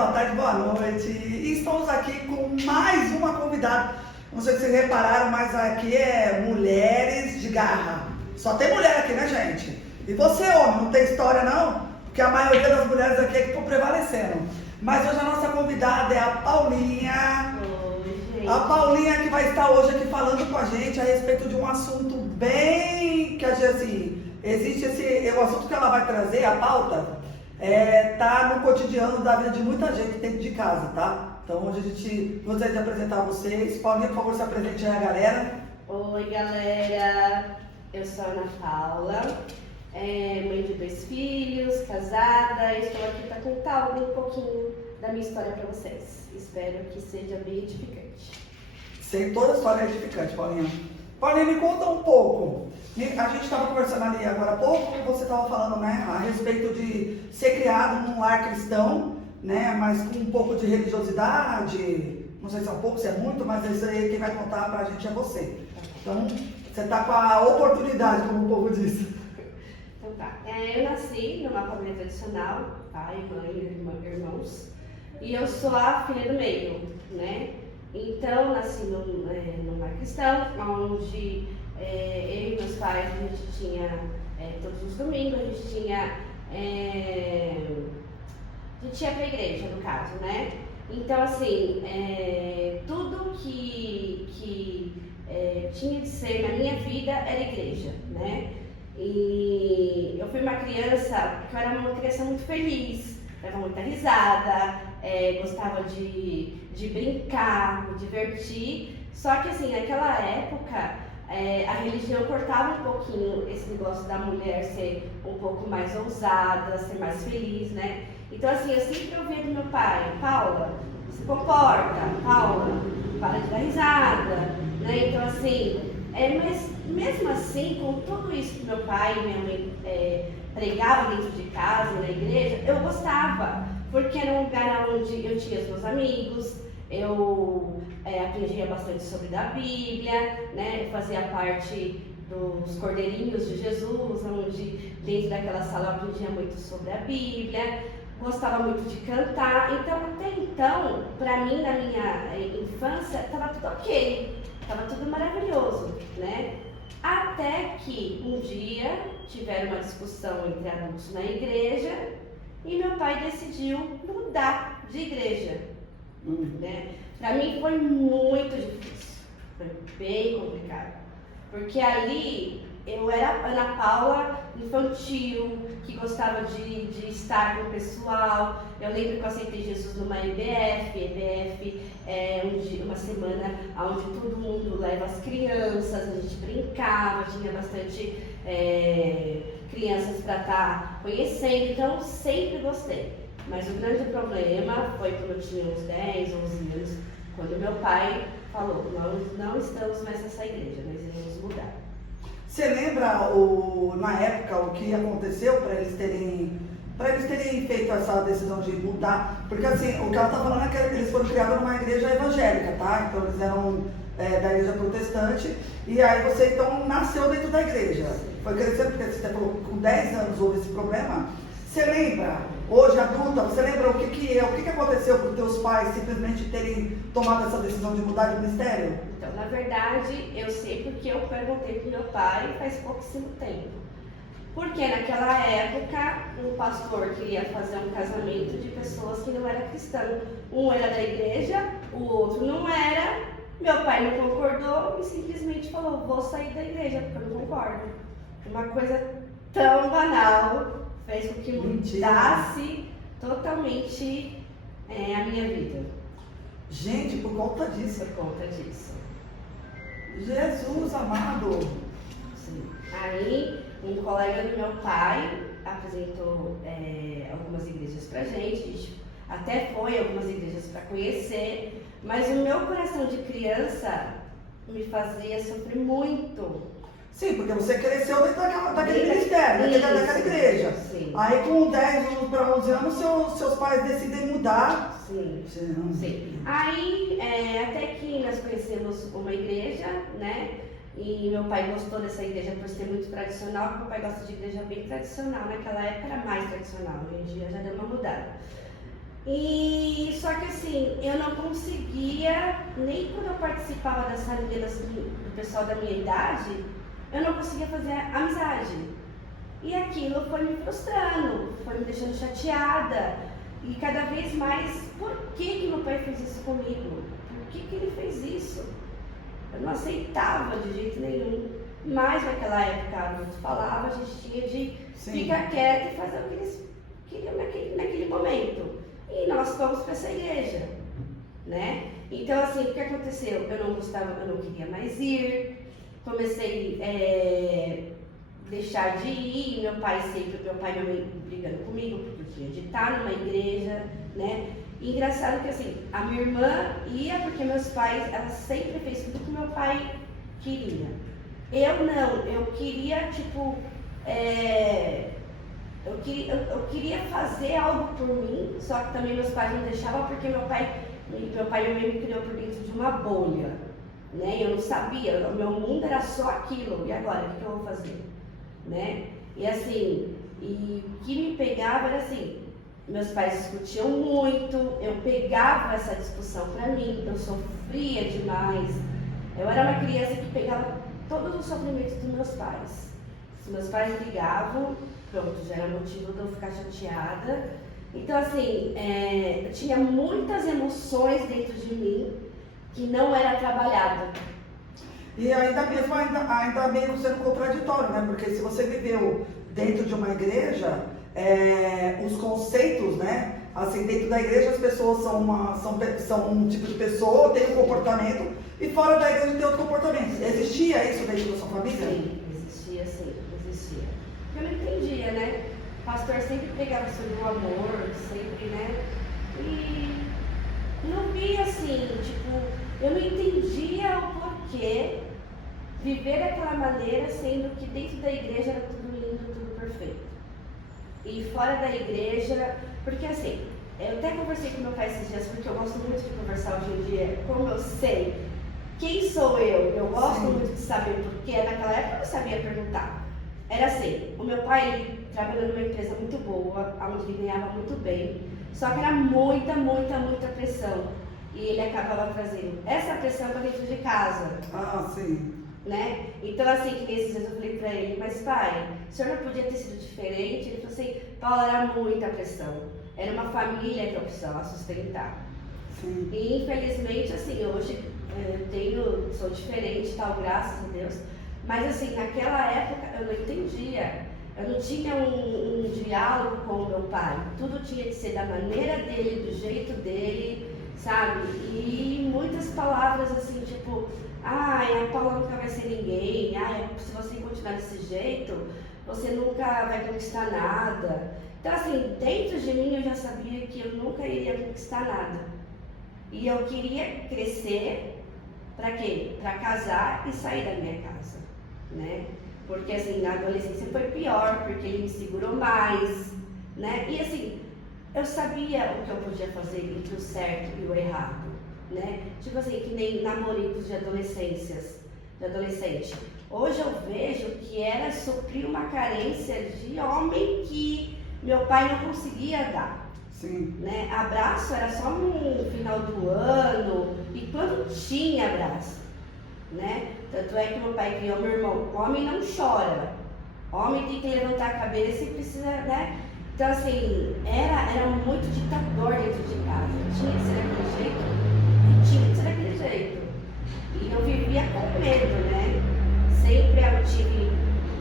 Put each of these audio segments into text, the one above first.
boa tarde, boa noite. E estamos aqui com mais uma convidada. Não sei se vocês repararam, mas aqui é mulheres de garra. Só tem mulher aqui, né, gente? E você, homem, não tem história não? Porque a maioria das mulheres aqui é que estão prevalecendo. Mas hoje a nossa convidada é a Paulinha. Oi, gente. A Paulinha que vai estar hoje aqui falando com a gente a respeito de um assunto bem que a gente, assim, existe o assunto que ela vai trazer, a pauta, tá no cotidiano da vida de muita gente dentro de casa, tá? Então hoje a gente gostaria de apresentar vocês. Paulinha, por favor, se apresente aí a galera. Oi, galera. Eu sou a Ana Paula, mãe de 2 filhos, casada. Estou aqui para contar um pouquinho da minha história para vocês. Espero que seja bem edificante. Sei, toda a história é edificante, Paulinha. Paulinha, me conta um pouco. A gente estava conversando ali agora há pouco e você estava falando, né, a respeito de ser criado num lar cristão, né, mas com um pouco de religiosidade. Não sei se é um pouco, se é muito, mas isso aí quem vai contar pra gente é você. Então, você tá com a oportunidade, como o povo diz. Então tá. Eu nasci numa família tradicional, pai, mãe, irmãos. E eu sou a filha do meio, né? Então, nasci num lar cristão, onde eu e meus pais, a gente tinha, todos os domingos, a gente ia pra igreja, no caso, né? Então, assim, tudo que tinha de ser na minha vida era igreja, né? E eu fui uma criança, que eu era uma criança muito feliz, dava muita risada, gostava de brincar, me divertir. Só que, assim, naquela época, a religião cortava um pouquinho esse negócio da mulher ser um pouco mais ousada, ser mais feliz, né? Então, assim, eu sempre ouvia do meu pai: Paula, se comporta, Paula, para de dar risada, né? Então, assim, mas mesmo assim, com tudo isso que meu pai e minha mãe pregavam dentro de casa, na igreja, eu gostava, porque era um lugar onde eu tinha os meus amigos, eu aprendia bastante sobre a Bíblia, né? Eu fazia parte dos Cordeirinhos de Jesus, onde dentro daquela sala eu aprendia muito sobre a Bíblia, gostava muito de cantar. Então, até então, para mim, na minha infância, estava tudo ok, estava tudo maravilhoso, né? Até que um dia tiveram uma discussão entre adultos na igreja e meu pai decidiu mudar de igreja, né? Para mim foi muito difícil, foi bem complicado, porque ali eu era Ana Paula infantil, que gostava de estar com o pessoal. Eu lembro que eu aceitei Jesus numa EBF. EBF é uma semana onde todo mundo leva as crianças, a gente brincava, tinha bastante crianças para estar conhecendo, então eu sempre gostei. Mas o grande problema foi quando eu tinha uns 10, 11 anos, quando meu pai falou: nós não estamos mais nessa igreja, nós iremos mudar. Você lembra, na época, o que aconteceu para eles terem feito essa decisão de mudar? Porque, assim, o que ela está falando é que eles foram criados numa igreja evangélica, tá? Então, eles eram da igreja protestante, e aí você, então, nasceu dentro da igreja. Foi crescendo, porque você falou que com 10 anos houve esse problema. Você lembra, hoje adulta, você lembra o que aconteceu para os teus pais simplesmente terem tomado essa decisão de mudar de ministério? Então, na verdade, eu sei porque eu perguntei para o meu pai faz pouquíssimo tempo. Porque naquela época, um pastor queria fazer um casamento de pessoas que não eram cristãs. Um era da igreja, o outro não era. Meu pai não concordou e simplesmente falou: vou sair da igreja porque eu não concordo. Uma coisa tão banal fez com que mudasse totalmente a minha vida. Gente, por conta disso. Por conta disso. Jesus amado! Sim. Aí, um colega do meu pai apresentou algumas igrejas pra gente, a gente até foi a algumas igrejas para conhecer, mas o meu coração de criança me fazia sofrer muito. Sim, porque você cresceu dentro daquele ministério, daquela igreja. Sim. Aí com 10 anos para 11 anos, seus pais decidem mudar. Sim. Aí, até que nós conhecemos uma igreja, né? E meu pai gostou dessa igreja por ser muito tradicional, porque meu pai gosta de igreja bem tradicional. Naquela época era mais tradicional, hoje em dia já deu uma mudada. E só que assim, eu não conseguia, nem quando eu participava das famílias do pessoal da minha idade, eu não conseguia fazer amizade. E aquilo foi me frustrando, foi me deixando chateada. E cada vez mais, por que meu pai fez isso comigo? Por que ele fez isso? Eu não aceitava de jeito nenhum. Mas naquela época, não falava, a gente tinha de ficar quieto e fazer o que eles queriam naquele momento. E nós fomos para essa igreja, né? Então, assim, o que aconteceu? Eu não gostava, eu não queria mais ir. Comecei deixar de ir. Meu pai e minha mãe brigando comigo, porque eu tinha de estar numa igreja, né? E engraçado que, assim, a minha irmã ia porque meus pais, ela sempre fez tudo que meu pai queria. Eu não, eu queria, tipo, eu queria fazer algo por mim, só que também meus pais não deixavam porque meu pai e minha mãe me criou por dentro de uma bolha, né? Eu não sabia, o meu mundo era só aquilo, e agora, o que eu vou fazer, né? E assim, e o que me pegava era assim, meus pais discutiam muito, eu pegava essa discussão pra mim, eu sofria demais, eu era uma criança que pegava todos os sofrimentos dos meus pais. Se meus pais brigavam, pronto, já era motivo de eu ficar chateada. Então, assim, eu tinha muitas emoções dentro de mim que não era trabalhada. E ainda meio sendo contraditório, né? Porque se você viveu dentro de uma igreja, os conceitos, né? Assim, dentro da igreja as pessoas são um tipo de pessoa, tem um comportamento, e fora da igreja tem outro comportamento. Existia isso dentro da sua família? Sim, existia. Eu não entendia, né? O pastor sempre pregava sobre o amor, sempre, né? E não via assim, tipo, eu não entendia o porquê viver daquela maneira, sendo que dentro da igreja era tudo lindo, tudo perfeito. E fora da igreja, porque assim, eu até conversei com meu pai esses dias, porque eu gosto muito de conversar hoje em dia, como eu sei quem sou eu gosto muito de saber, porque naquela época eu não sabia perguntar. Era assim, o meu pai ele trabalhou numa empresa muito boa, onde ele ganhava muito bem, só que era muita pressão. E ele acabava trazendo essa pressão para dentro de casa. Ah, sim. Né? Então, assim, que nesses dias eu falei pra ele, mas pai, o senhor não podia ter sido diferente? Ele falou assim, Paula, era muita pressão. Era uma família que eu precisava sustentar. Sim. E infelizmente, assim, hoje sou diferente, tal, graças a Deus. Mas assim, naquela época eu não entendia. Eu não tinha um diálogo com o meu pai. Tudo tinha que ser da maneira dele, do jeito dele, sabe? E muitas palavras assim, tipo, a Paula nunca vai ser ninguém, se você continuar desse jeito, você nunca vai conquistar nada. Então assim, dentro de mim eu já sabia que eu nunca iria conquistar nada. E eu queria crescer, para quê? Para casar e sair da minha casa, né? Porque assim, na adolescência foi pior, porque ele me segurou mais, né? E assim, eu sabia o que eu podia fazer entre o certo e o errado, né? Tipo assim, que nem namoricos de adolescente. Hoje eu vejo que era suprir uma carência de homem que meu pai não conseguia dar. Sim. Né? Abraço era só no final do ano e quando tinha abraço, né? Tanto é que meu pai criou meu irmão, homem não chora, homem tem que levantar a cabeça e precisa, né? Então assim, era muito ditador dentro de casa, tinha que ser daquele jeito, e eu vivia com medo, né? Sempre eu tive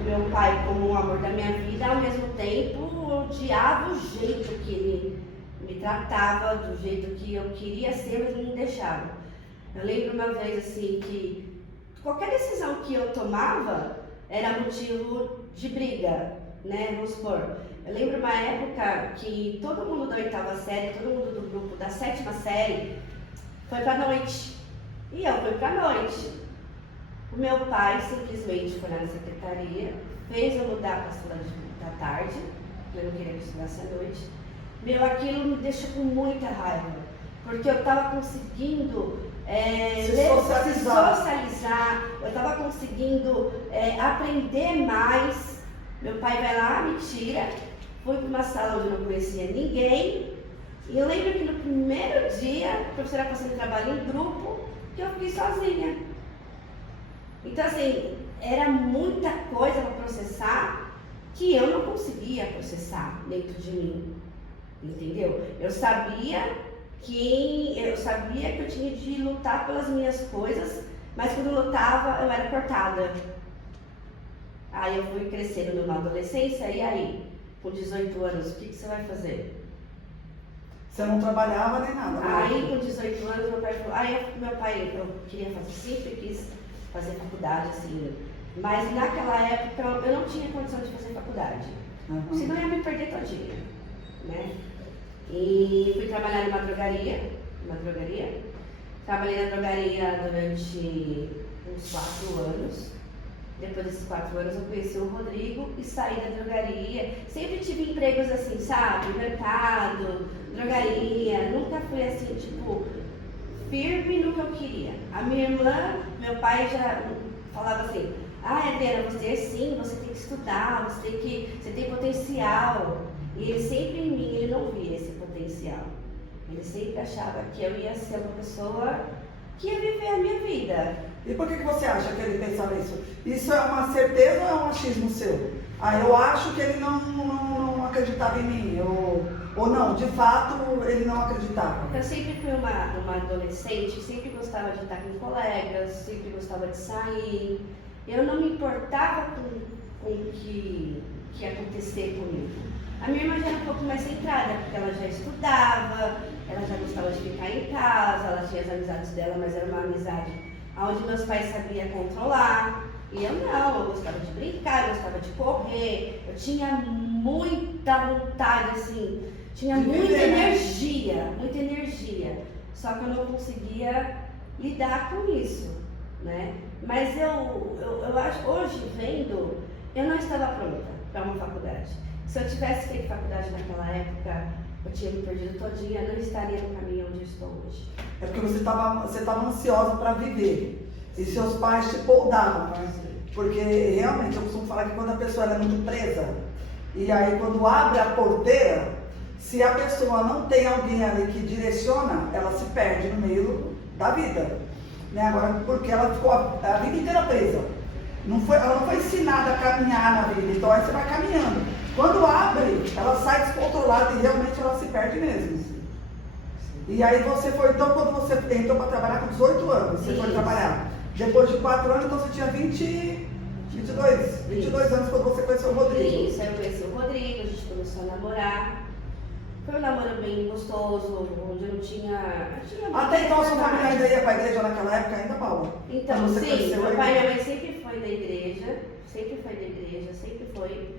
meu pai como o amor da minha vida, ao mesmo tempo eu odiava o jeito que ele me tratava, do jeito que eu queria ser, mas não me deixava. Eu lembro uma vez assim que qualquer decisão que eu tomava era motivo de briga, né? Vamos supor, eu lembro uma época que todo mundo da 8ª série, todo mundo do grupo da 7ª série foi pra noite, e eu fui pra noite. O meu pai simplesmente foi lá na secretaria, fez eu mudar para a escola da tarde, porque eu não queria que eu estudasse à noite. Aquilo me deixou com muita raiva, porque eu estava conseguindo se socializar, eu estava conseguindo aprender mais. Meu pai vai lá, me tira, fui para uma sala onde eu não conhecia ninguém E eu lembro que no primeiro dia, a professora passando trabalho em grupo, que eu fiquei sozinha. Então, assim, era muita coisa para processar que eu não conseguia processar dentro de mim, entendeu? Eu sabia que eu tinha de lutar pelas minhas coisas, mas quando eu lutava, eu era cortada. Aí eu fui crescendo numa adolescência, e aí, com 18 anos, o que você vai fazer? Você não trabalhava nem nada, né? Aí, com 18 anos, meu pai falou, eu queria fazer, sempre quis fazer faculdade, assim, mas naquela época eu não tinha condição de fazer faculdade, senão eu ia me perder todinha, né? E fui trabalhar numa drogaria, trabalhei na drogaria durante uns 4 anos. Depois desses 4 anos eu conheci o Rodrigo e saí da drogaria. Sempre tive empregos assim, sabe? Mercado, drogaria. Nunca fui assim, tipo, firme no que eu queria. A minha irmã, meu pai já falava assim, Helena, você tem que estudar, você tem potencial. E ele sempre em mim, ele não via esse potencial. Ele sempre achava que eu ia ser uma pessoa que ia viver a minha vida. E por que você acha que ele pensava isso? Isso é uma certeza ou é um achismo seu? Eu acho que ele não acreditava em mim, ou não, de fato ele não acreditava. Eu sempre fui uma adolescente, sempre gostava de estar com colegas, sempre gostava de sair. Eu não me importava com o que ia acontecer comigo. A minha irmã já era um pouco mais centrada, porque ela já estudava, ela já gostava de ficar em casa, ela tinha as amizades dela, mas era uma amizade onde meus pais sabiam controlar. E eu não, eu gostava de brincar, eu gostava de correr, eu tinha muita vontade, assim, tinha muita energia. Só que eu não conseguia lidar com isso, né? Mas eu acho, hoje vendo, eu não estava pronta para uma faculdade. Se eu tivesse feito faculdade naquela época, eu tinha me perdido todinha, não estaria no caminho onde eu estou hoje. É porque você estava ansiosa para viver. E seus pais te poldavam, né? Porque realmente eu costumo falar que quando a pessoa é muito presa, e aí quando abre a porteira, se a pessoa não tem alguém ali que direciona, ela se perde no meio da vida. Né? Agora, porque ela ficou a vida inteira presa. Ela não foi ensinada a caminhar na vida, então aí você vai caminhando. Quando abre, ela sai descontrolada e realmente ela se perde mesmo. E aí você foi, então quando você entrou para trabalhar com 18 anos, você foi trabalhar. Depois de 4 anos, então você tinha 22 anos quando você conheceu o Rodrigo. Isso, aí eu conheci o Rodrigo, a gente começou a namorar. Foi um namoro bem gostoso, onde eu não tinha... Até então a sua família ainda ia para a igreja naquela época ainda, Paula? Então, sim, meu pai e minha mãe sempre foi da igreja, sempre foi.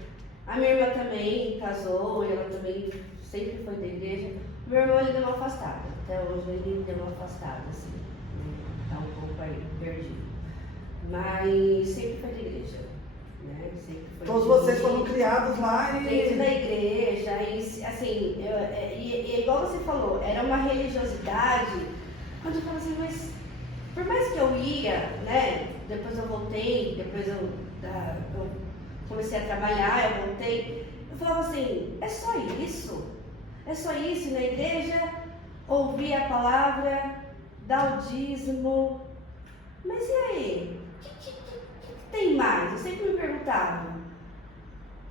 A minha irmã também casou, e ela também sempre foi da igreja. Meu irmão, ele deu uma afastada, até hoje ele deu uma afastada, assim, tá um pouco aí, perdido. Mas sempre foi da igreja, né? Sempre foi. Todos vocês foram criados lá e... Dentro da igreja, e assim, e igual você falou, era uma religiosidade, onde eu falava assim, mas por mais que eu ia, né, depois eu voltei, depois eu comecei a trabalhar, eu voltei, eu falava assim, é só isso, ir na igreja, ouvir a palavra, dar o dízimo, mas e aí, o que tem mais? Eu sempre me perguntava,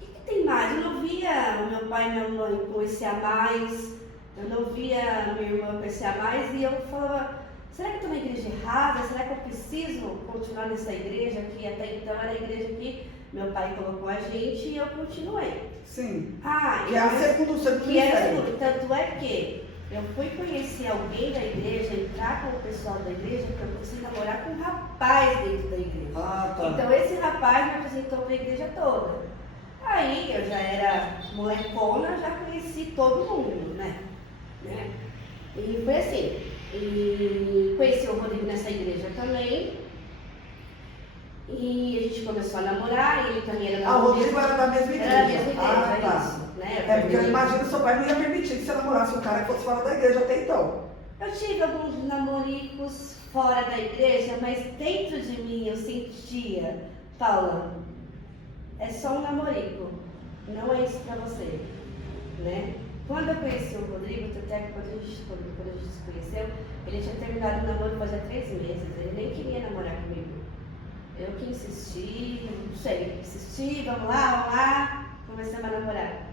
o que tem mais? Eu não via o meu pai e minha mãe com esse a mais, eu não via a minha irmã com esse a mais, e eu falava, será que eu estou na igreja errada? Será que eu preciso continuar nessa igreja que até então era a igreja que meu pai colocou a gente e eu continuei. Sim. Que é a segundo ministério. Tanto é que eu fui conhecer alguém da igreja, entrar com o pessoal da igreja, porque eu comecei a namorar com um rapaz dentro da igreja. Ah, tá. Então esse rapaz me apresentou para a igreja toda. Aí eu já era molecona, já conheci todo mundo, né? E foi assim. E conheci o Rodrigo nessa igreja também. E a gente começou a namorar, e ele também era da o Rodrigo era da mesma igreja? Era da mesma igreja, tá. isso. Né? Porque eu imagino que seu pai não ia permitir que você namorasse um cara que fosse fora da igreja até então. Eu tive alguns namoricos fora da igreja, mas dentro de mim eu sentia, Paula, é só um namorico, não é isso pra você, né? Quando eu conheci o Rodrigo, até que quando a gente se conheceu, ele tinha terminado o namoro fazia 3 meses, ele nem queria namorar comigo. Eu que insisti, não sei, insisti, vamos lá, começamos a namorar.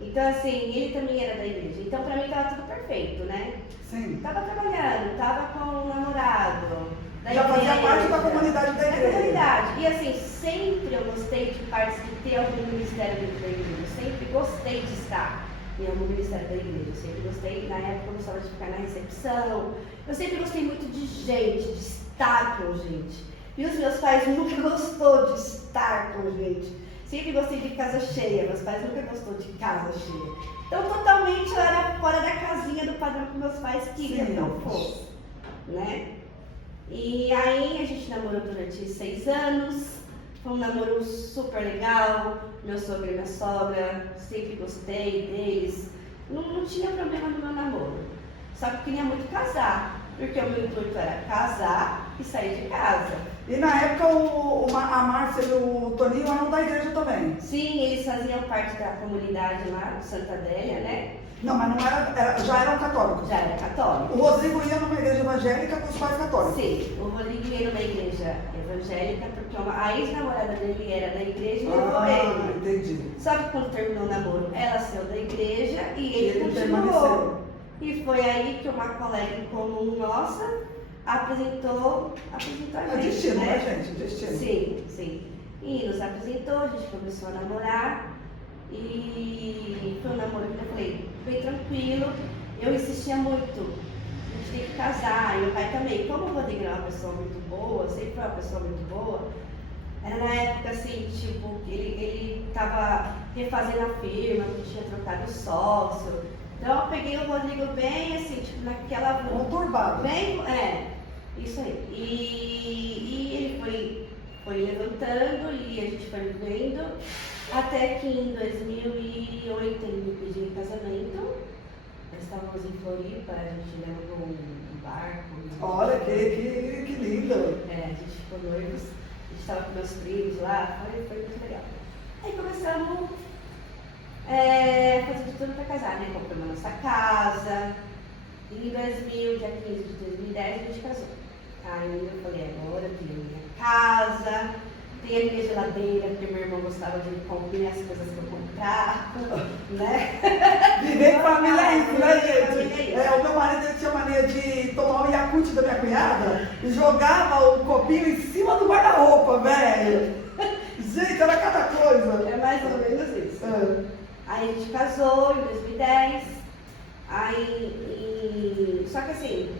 Então assim, ele também era da igreja, então pra mim tava tudo perfeito, né? Sim. Tava trabalhando, tava com um namorado, da Já fazia igreja, parte da comunidade da igreja. comunidade. E assim, sempre eu gostei de ter algum ministério dentro da igreja, eu sempre gostei de estar em algum ministério da igreja. Eu sempre gostei, na época eu gostava de ficar na recepção. Eu sempre gostei muito de gente, de estar com gente. E os meus pais nunca gostou de estar com gente. Sempre gostei de casa cheia, meus pais nunca gostou de casa cheia. Então totalmente eu era fora da casinha do padrão que meus pais queriam que eu fosse, né? E aí a gente namorou durante 6 anos. Foi um namoro super legal, meu sogro e minha sogra, sempre gostei deles. Não tinha problema no meu namoro. Só que eu queria muito casar, porque o meu intuito era casar e sair de casa. E na época a Márcia e o Toninho eram da igreja também? Sim, eles faziam parte da comunidade lá, de Santa Adélia, né? Não, mas não era, já eram católicos. Já era católico. O Rodrigo ia numa igreja evangélica com os pais católicos. Sim, o Rodrigo ia numa igreja evangélica, porque a ex-namorada dele era da igreja e levou ele. Entendi. Só que quando terminou o namoro, ela saiu da igreja e ele continuou. Permaneceu. E foi aí que uma colega em comum nossa apresentou a gente. É destino, né, gente? Destino. Sim. E nos apresentou, a gente começou a namorar. E foi um namoro que eu falei, bem tranquilo. Eu insistia muito, a gente tem que casar. E meu pai também, como o Rodrigo era uma pessoa muito boa, sempre foi uma pessoa muito boa, era na época assim, tipo, ele tava refazendo a firma, que tinha trocado sócio. Então eu peguei o Rodrigo bem assim, tipo, naquela. Conturbado. Bem, isso aí. E ele foi levantando e a gente foi vivendo. Até que em 2008 ele me pediu em casamento. Nós estávamos em Floripa, a gente levou um barco. Olha, que lindo. A gente ficou noivos, a gente estava com meus primos lá, foi muito legal. Aí começamos a fazer de tudo para casar, né? Compramos a nossa casa. E em 2000, dia 15 de 2010, a gente casou. Aí eu falei, agora eu tenho minha casa. Tem a minha geladeira, porque meu irmão gostava de comer as coisas que eu comprava, né? Viver em família é isso, né, gente? Família O meu marido ele tinha mania de tomar o Yakult da minha cunhada e jogava o copinho em cima do guarda-roupa, velho. Gente, era cada coisa. É mais ou menos isso. Aí a gente casou em 2010, só que assim,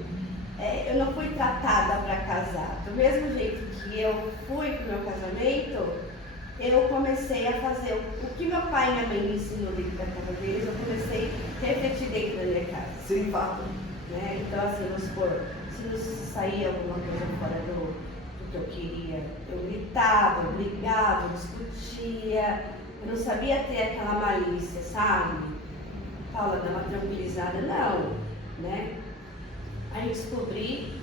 eu não fui tratada para casar. Do mesmo jeito que eu fui para o meu casamento, eu comecei a fazer o que meu pai e minha mãe me ensinou dentro da casa deles, eu comecei a refletir dentro da minha casa. Sim, fato. Né? Então, assim, vamos supor, se nos saía alguma coisa fora do que eu queria, eu gritava, eu brigava, eu discutia, eu não sabia ter aquela malícia, sabe? Paula, dá uma tranquilizada, não, né? Aí eu descobri,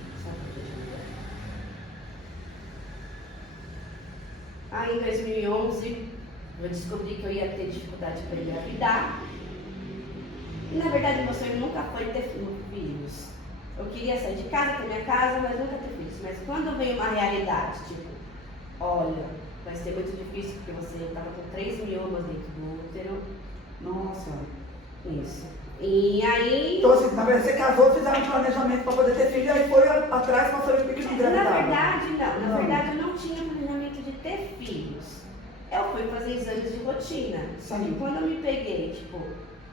aí em 2011 eu descobri que eu ia ter dificuldade para engravidar. E na verdade meu sonho nunca foi ter filhos. Eu queria sair de casa, ter minha casa, mas nunca ter filhos. Mas quando veio uma realidade, tipo, olha, vai ser muito difícil porque você estava com 3 miomas dentro do útero. Nossa. Isso. E aí. Então, assim, na verdade, você casou, fizeram um planejamento para poder ter filho, e aí foi atrás para saber o que engravidava. Na verdade, não. Na verdade, eu não tinha planejamento de ter filhos. Eu fui fazer exames de rotina. Só que quando eu me peguei, tipo,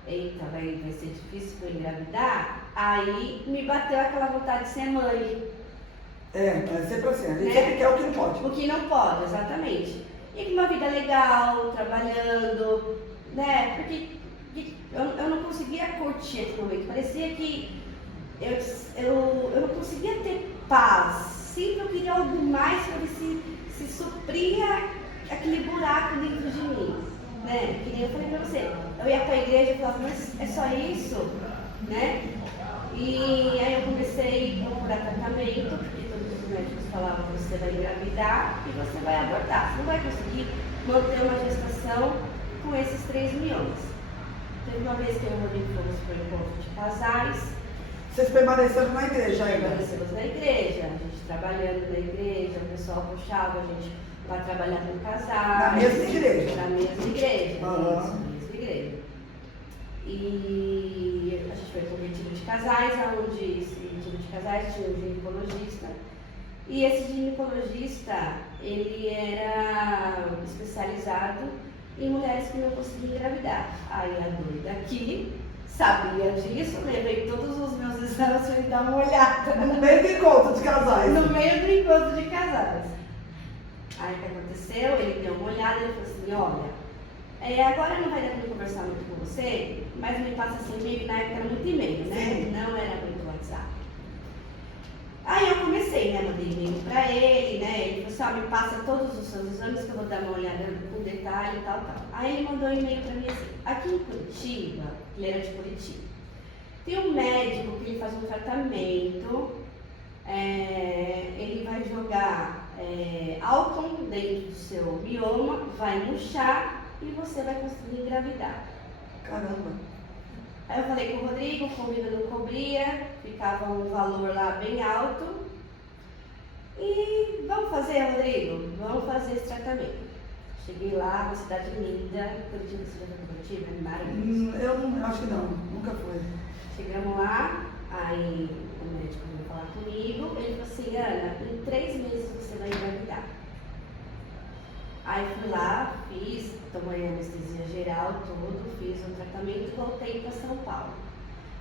eita, vai ser difícil para eu engravidar, aí me bateu aquela vontade de ser mãe. É sempre assim, a gente sempre quer o que não pode. O que não pode, exatamente. E com uma vida legal, trabalhando, né? Porque eu não conseguia curtir esse momento. Parecia que eu não conseguia ter paz. Sempre eu queria algo mais para ver se supria aquele buraco dentro de mim. Né? Que nem eu falei pra você. Eu ia para a igreja e falava, mas é só isso? Né? E aí eu comecei a procurar tratamento, porque todos os médicos falavam que você vai engravidar e você vai abortar. Você não vai conseguir manter uma gestação com esses 3 miomas. Teve uma vez que eu e o Rodrigo fomos para o encontro de casais. Vocês permaneceram na igreja ainda? Permanecemos na igreja, a gente trabalhando na igreja, o pessoal puxava a gente para trabalhar com casais. Na mesma igreja? Na mesma igreja, Uhum. isso, na mesma igreja. E a gente foi para um retiro de casais, onde esse retiro de casais tinha um ginecologista. E esse ginecologista, ele era especializado em mulheres que não conseguiam engravidar. Aí a doida aqui sabia disso, levei todos os meus exames para dar uma olhada. No meio do encontro de casais. No meio do encontro de casais. Aí o que aconteceu? Ele deu uma olhada e falou assim, olha, agora não vai dar para conversar muito com você, mas me passa assim, e-mail, na época era muito e-mail, né? Sim. Não era muito WhatsApp. Aí eu comecei, né? Mandei e-mail pra ele, né? Ele falou assim, me passa todos os seus exames que eu vou dar uma olhada com detalhe e tal, tal. Aí ele mandou um e-mail pra mim assim, aqui em Curitiba, ele era de Curitiba, tem um médico que ele faz um tratamento, ele vai jogar álcool dentro do seu mioma, vai murchar e você vai conseguir engravidar. Caramba. Aí eu falei com o Rodrigo, comida não cobria, ficava um valor lá bem alto. E vamos fazer, Rodrigo? Vamos fazer esse tratamento. Cheguei lá, uma cidade linda, Curitiba, você já foi para Curitiba? É maravilhoso. Eu não, acho que não, nunca fui. Chegamos lá, aí o médico veio falar comigo, ele falou assim, Ana, em 3 meses você vai engravidar. Aí fui lá, tomei anestesia geral, tudo, fiz um tratamento e voltei para São Paulo.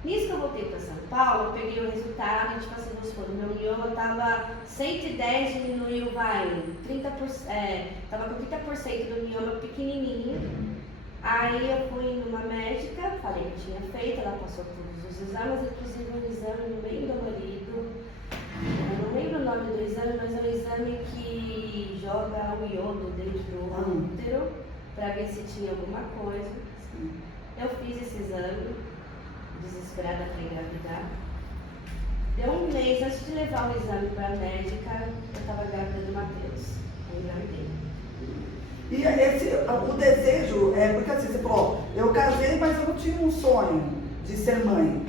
Nisso que eu voltei para São Paulo, eu peguei o resultado, tipo assim, vamos supor, o meu mioma estava 110, diminuiu, 30%, estava com 30% do mioma pequenininho. Aí eu fui numa médica, falei que tinha feito, ela passou todos os exames, inclusive um exame bem dolorido. Eu não lembro o nome do exame, mas é um exame que joga o iodo dentro do útero para ver se tinha alguma coisa. Eu fiz esse exame, desesperada para engravidar. Deu um mês antes de levar o exame para a médica, eu estava grávida do Matheus. Eu engravidei. E o desejo, porque assim, você falou, eu casei, mas eu não tinha um sonho de ser mãe.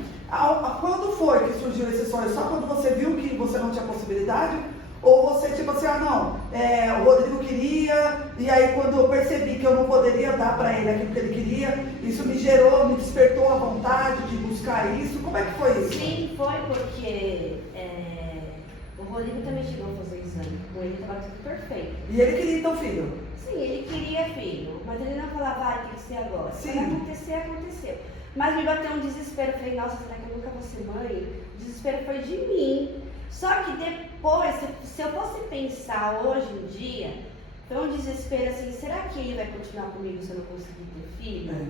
Quando foi que surgiu esse sonho? Só quando você viu que você não tinha possibilidade? Ou você, tipo assim, o Rodrigo queria, e aí quando eu percebi que eu não poderia dar para ele aquilo que ele queria, isso me despertou a vontade de buscar isso? Como é que foi isso? Sim, foi porque o Rodrigo também chegou a fazer exame, com ele estava tudo perfeito. E ele queria então filho? Sim, ele queria filho, mas ele não falava, tem que ser agora. Sim. Quando acontecer, aconteceu. Mas me bateu um desespero, falei, nossa, será que eu nunca vou ser mãe? O desespero foi de mim. Só que depois, se eu fosse pensar hoje em dia, foi um desespero assim, será que ele vai continuar comigo se eu não conseguir ter filho?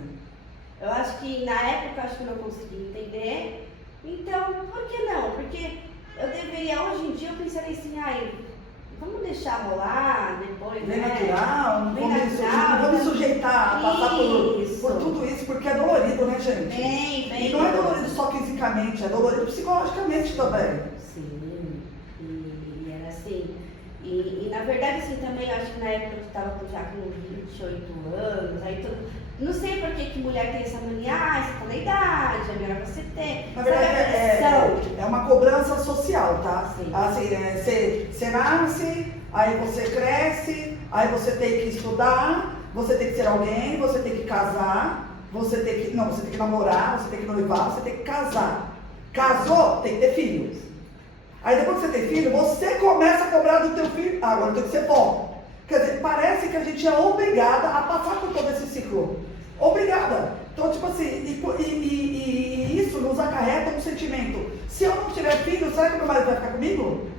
Eu acho que na época eu não consegui entender. Então, por que não? Porque eu deveria, hoje em dia, eu pensaria assim, vamos deixar rolar depois, Bem né? natural, não Bem vou me sujeitar a passar Isso. por tudo isso, porque é dolorido, né, gente? Bem E não é dolorido só fisicamente, é dolorido psicologicamente também. Sim, e era assim. E na verdade, assim, também, eu acho que na época eu estava já com 28 anos, aí não sei por que mulher tem essa mania, você tá na idade, é melhor você ter. Na verdade, é uma cobrança social, tá? Sim. Assim, você nasce, aí você cresce, aí você tem que estudar, você tem que ser alguém, você tem que casar, você tem que namorar, você tem que noivar, você tem que casar. Casou, tem que ter filhos. Aí depois que você tem filho, você começa a cobrar do teu filho, agora tem que ser bom. Quer dizer, parece que a gente é obrigada a passar por todo esse ciclo. Obrigada. Então, tipo assim, e isso nos acarreta um sentimento. Se eu não tiver filho, será que meu marido vai ficar comigo?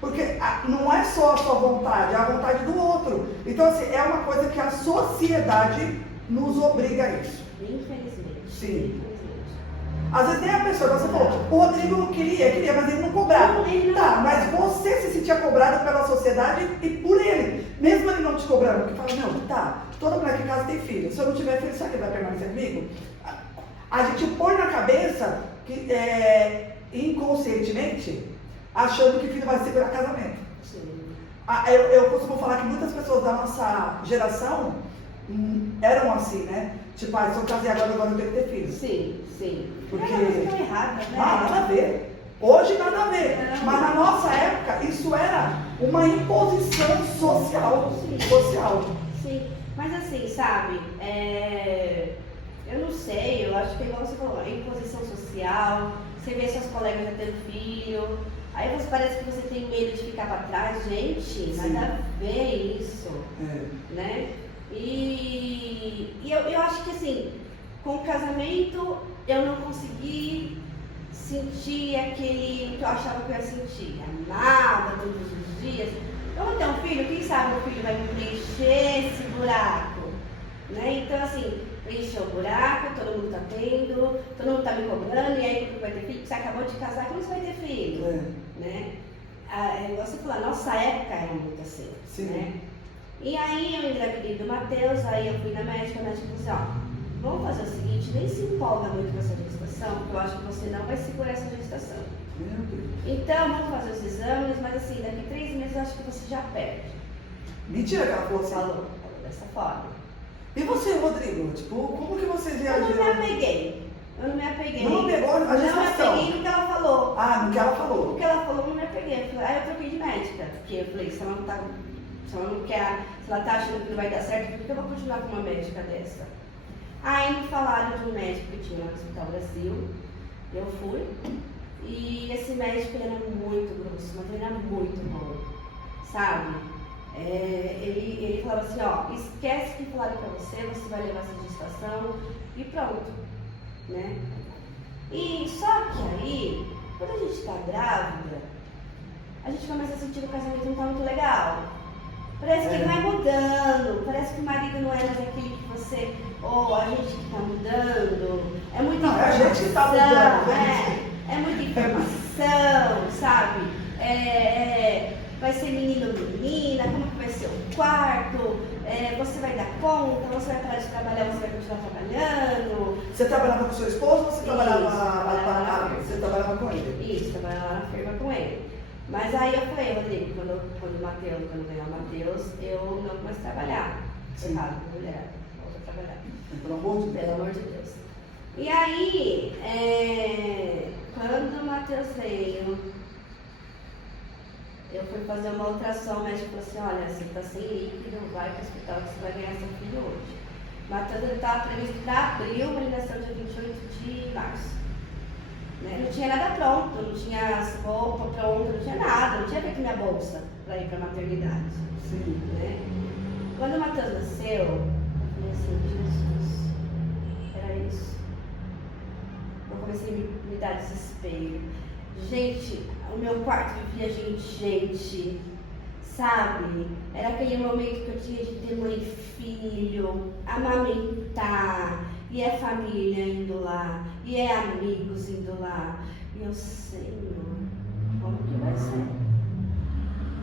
Porque não é só a sua vontade, é a vontade do outro. Então, assim, é uma coisa que a sociedade nos obriga a isso. Infelizmente. Sim. Às vezes nem a pessoa, você falou, o Rodrigo não queria, mas ele não cobrava. Tá, mas você se sentia cobrado pela sociedade e por ele. Mesmo ele não te cobrando, porque fala, não, tá, toda mulher que casa tem filho. Se eu não tiver filho, será que ele vai permanecer comigo? A gente põe na cabeça, que, inconscientemente, achando que filho vai segurar casamento. Sim. Eu costumo falar que muitas pessoas da nossa geração eram assim, né? Tipo, se eu casei agora eu tenho que ter filho. Sim, sim. Porque... Mas não é errado, né? Nada a ver. Hoje nada a ver. Mas na nossa época, isso era uma imposição social. Sim. Mas assim, sabe, eu não sei, eu acho que é igual você falou, imposição social, você vê seus colegas já tendo filho, aí você parece que você tem medo de ficar para trás, gente, nada a ver isso, né? E eu acho que assim, com o casamento eu não consegui sentir aquele que eu achava que eu ia sentir, amada todos os dias. Eu vou ter um filho, quem sabe o filho vai me preencher esse buraco, né? Então assim, preencheu o buraco, todo mundo está tendo, todo mundo está me cobrando, e aí quando vai ter filho, você acabou de casar, como você vai ter filho? Né? Você falou, a nossa época era muito assim, né? E aí eu engravidei do Matheus, aí eu fui na médica, a médica falou assim, ó, vamos fazer o seguinte, nem se empolga muito com essa gestação, porque eu acho que você não vai segurar essa gestação. Então, vamos fazer os exames, mas assim, daqui 3 meses eu acho que você já perde. Mentira que ela falou assim. Falou dessa forma. E você, Rodrigo? Tipo, como que você reagiu? Eu não me apeguei. Não pegou a gestação? Não me apeguei no que ela falou. No que ela falou. O que ela falou, eu não me apeguei. Aí eu troquei de médica, porque eu falei, se ela não quer, se ela tá achando que não vai dar certo, por que eu vou continuar com uma médica dessa? Aí me falaram de um médico que tinha lá no Hospital Brasil, eu fui, e esse médico ele era muito grosso, mas ele era muito bom, sabe? Ele falava assim, ó, esquece que falaram pra você, você vai levar essa gestação e pronto, né? E só que aí, quando a gente tá grávida, a gente começa a sentir que o casamento não tá muito legal. Parece que vai mudando, parece que o marido não é mais aquele que você, ou a gente que está mudando, é muita informação, a gente que está mudando, é muita informação, sabe? Vai ser menino ou menina, como que vai ser o quarto, você vai dar conta, você vai parar de trabalhar, você vai continuar trabalhando. Você trabalhava com seu esposo ou você trabalhava com ele? Isso, trabalhava na firma com ele. Mas aí eu falei, Rodrigo, quando ganhar o Matheus, eu não começo a trabalhar. Errado, mulher, volto a trabalhar. Pelo amor de Deus. E aí, quando o Matheus veio, eu fui fazer uma ultrassom, o médico falou assim, olha, você está sem líquido, vai para o hospital que você vai ganhar seu filho hoje. O Matheus estava previsto para abril, mas ele nasceu dia 28 de março. Não tinha nada pronto, não tinha roupa pronta, não tinha nada, não tinha feito minha bolsa para ir para a maternidade. Né? Quando o Matheus nasceu, eu falei assim, Jesus, era isso. Eu comecei a me dar desespero. Gente, o meu quarto vivia gente, sabe? Era aquele momento que eu tinha de ter mãe e filho, amamentar. E é família indo lá, e é amigos indo lá. E eu, Senhor, como que vai ser?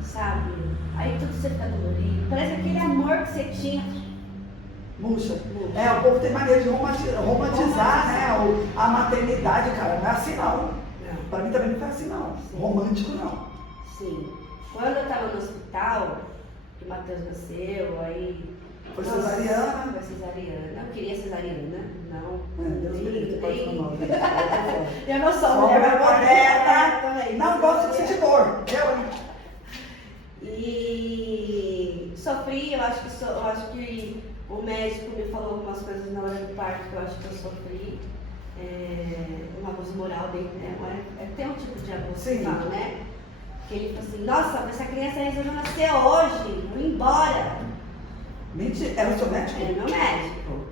Sabe? Aí tudo você fica dolorido. Parece aquele amor que você tinha. Murcha. O povo tem maneira de romantizar, né? A maternidade, cara. Não é assim não. Pra mim também não foi assim não. Sim. Romântico não. Sim. Quando eu tava no hospital, que o Matheus nasceu, aí... Foi cesariana? Foi cesariana. Eu queria cesariana. Não. Deus me livre, pode falar. Eu não sou mulher moderna. Não gosto de sentir dor. E sofri, eu acho que o médico me falou algumas coisas na hora do parto que eu acho que eu sofri. Um abuso moral dele, né? Tem um tipo de abuso que fala, né? Que ele falou assim, nossa, mas essa criança resolveu nascer hoje, vou embora. Mentira, era o seu médico? Era meu médico.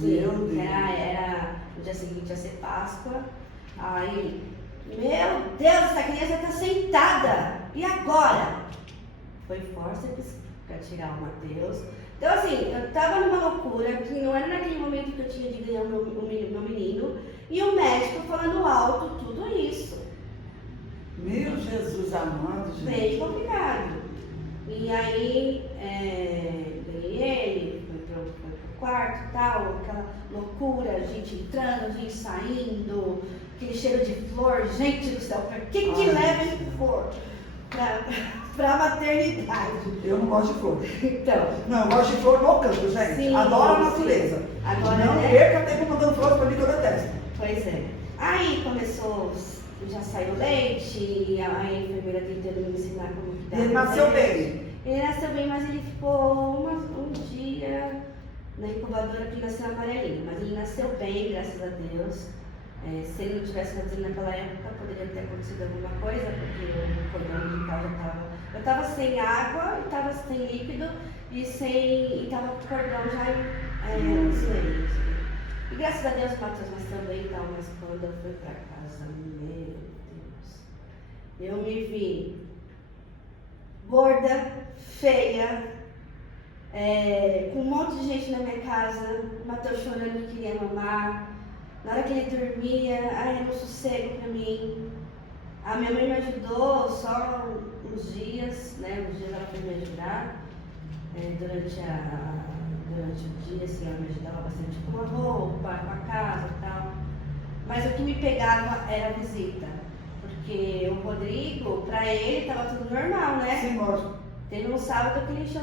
Meu Deus. Era no dia seguinte ia ser Páscoa. Aí, meu Deus, essa criança está sentada. E agora? Foi fórceps para tirar o Matheus. Então assim, eu estava numa loucura, que não era naquele momento que eu tinha de ganhar o meu menino. E o médico falando alto tudo isso. Meu Jesus amado, gente. Bem complicado. E aí, veio ele, foi pro quarto e tal, aquela loucura, gente entrando, gente saindo, aquele cheiro de flor, gente do céu, pra que leva esse flor? pra maternidade. Eu não gosto de flor. Então. Não, eu gosto de flor no campo, gente. Sim, Adoro a sim. natureza. Agora, não né? perca tempo mandando flores pra mim que eu detesto. Pois é. Aí começou, já saiu leite, e a enfermeira tentando me ensinar como que dá. E ele nasceu bem. Ele nasceu bem, mas ele ficou um dia na incubadora que nasceu amarelinho. Mas ele nasceu bem, graças a Deus. Se ele não tivesse nascido naquela época, poderia ter acontecido alguma coisa, porque o cordão umbilical já estava. Eu estava sem água, estava sem líquido e estava com o cordão já silêncio. E graças a Deus o Matheus nasceu bem e tal, mas quando eu fui para casa, meu Deus, eu me vi gorda, feia, com um monte de gente na minha casa, o Matheus chorando que queria mamar. Na hora que ele dormia, era um sossego pra mim. A minha mãe me ajudou só uns dias, né? Uns dias ela foi me ajudar. Durante o dia, assim, ela me ajudava bastante com a roupa, com a casa e tal. Mas o que me pegava era a visita. Porque o Rodrigo, pra ele, tava tudo normal, né? Sim, lógico. Teve um sábado que ele encheu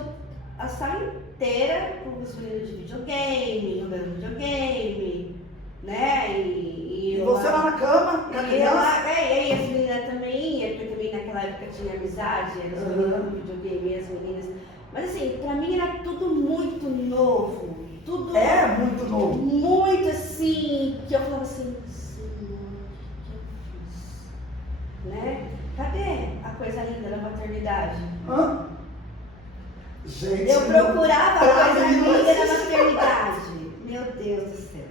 a sala inteira com os meninos de videogame, jogando videogame. Né? E você lá na cama, com a criança? E aí as meninas também iam, porque também naquela época tinha amizade, eles jogavam videogame e as meninas. Mas assim, pra mim era tudo muito novo. Tudo Muito novo. muito assim, que eu falava assim, Senhor, o que eu fiz? Né? Cadê a coisa linda da maternidade? Hã? Gente, Eu procurava a coisa linda da da maternidade. Meu Deus do céu.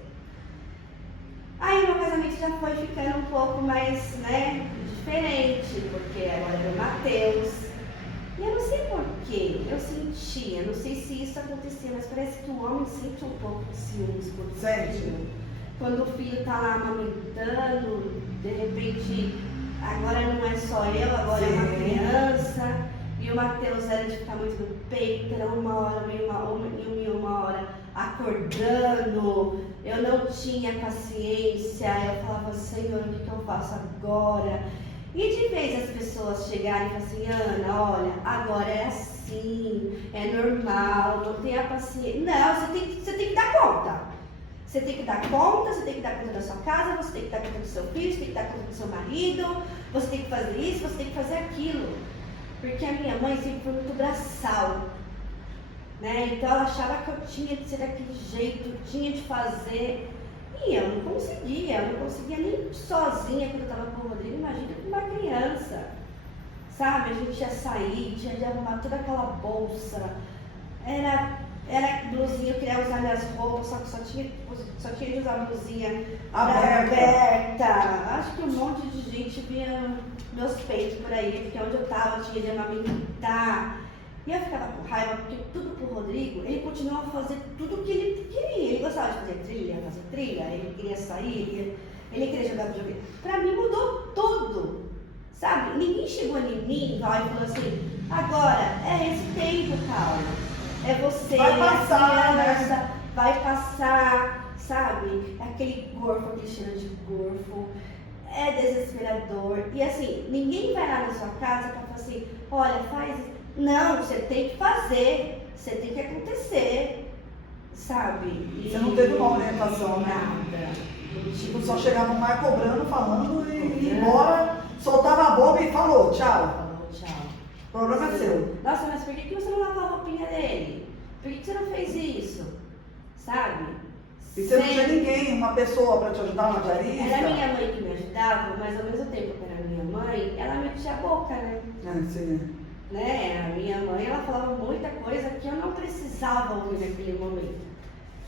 Aí meu casamento já foi ficando um pouco mais, né, diferente, porque agora veio o Matheus. E eu não sei porquê, eu sentia, não sei se isso acontecia, mas parece que o homem sente um pouco de ciúmes por Sente. Quando o filho tá lá amamentando, de repente, agora não é só eu, agora é uma criança. E o Matheus era de ficar muito no peito, era uma hora acordando. Eu não tinha paciência, eu falava, Senhor, o que eu faço agora? E de vez as pessoas chegarem e falarem assim, Ana, olha, agora é assim, é normal, não tenha paciência. Não, você tem que dar conta. Você tem que dar conta, você tem que dar conta da sua casa, você tem que dar conta do seu filho, você tem que dar conta do seu marido, você tem que fazer isso, você tem que fazer aquilo. Porque a minha mãe sempre foi muito braçal, né? Então ela achava que eu tinha de ser daquele jeito, eu tinha de fazer. E eu não conseguia nem sozinha quando eu estava com o Rodrigo, imagina com uma criança. Sabe, a gente ia sair, tinha de arrumar toda aquela bolsa. Era blusinha, eu queria usar minhas roupas, só que só tinha de usar blusinha aberta. Acho que um monte de gente via meus peitos por aí, porque onde eu tava tinha de amamentar. E eu ficava com raiva, porque tudo pro Rodrigo, ele continuava a fazer tudo o que ele queria. Ele gostava de fazer trilha, ele queria sair, ele queria jogar videogame. Pra mim mudou tudo, sabe? Ninguém chegou em mim e falou assim, agora é esse tempo, Paula. É você, vai passar, a criança, né? vai passar, sabe? Aquele gorfo, aquele cheiro de gorfo. É desesperador. E assim, ninguém vai lá na sua casa pra falar assim, olha, faz isso. Não, você tem que fazer, você tem que acontecer, sabe? Você não teve uma orientação, né? Nada. Tipo, só chegava um mar cobrando, falando e ia embora, soltava a bomba e falou, tchau. Falou, tchau. O problema é seu. Nossa, mas por que você não lavou a roupinha dele? Por que você não fez isso? Sabe? E você não tinha ninguém, uma pessoa para te ajudar, uma diarista? Era minha mãe que me ajudava, mas ao mesmo tempo que era minha mãe, ela metia a boca, né? Sim. Né? A minha mãe, ela falava muita coisa que eu não precisava ouvir naquele momento.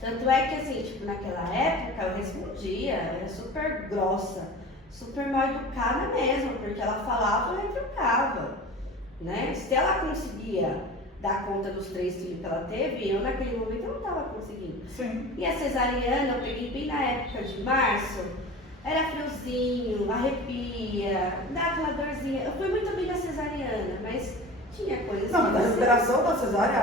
Tanto é que, assim, tipo, naquela época eu respondia, eu era super grossa, super mal educada mesmo, porque ela falava, eu retrucava, né? Se ela conseguia dar conta dos 3 filhos que ela teve, eu naquele momento eu não estava conseguindo. Sim. E a cesariana, eu peguei bem na época de março, era friozinho, arrepia, dá aquela dorzinha. Eu fui muito bem na cesariana, mas tinha coisas Não, mas a você- recuperação da cesárea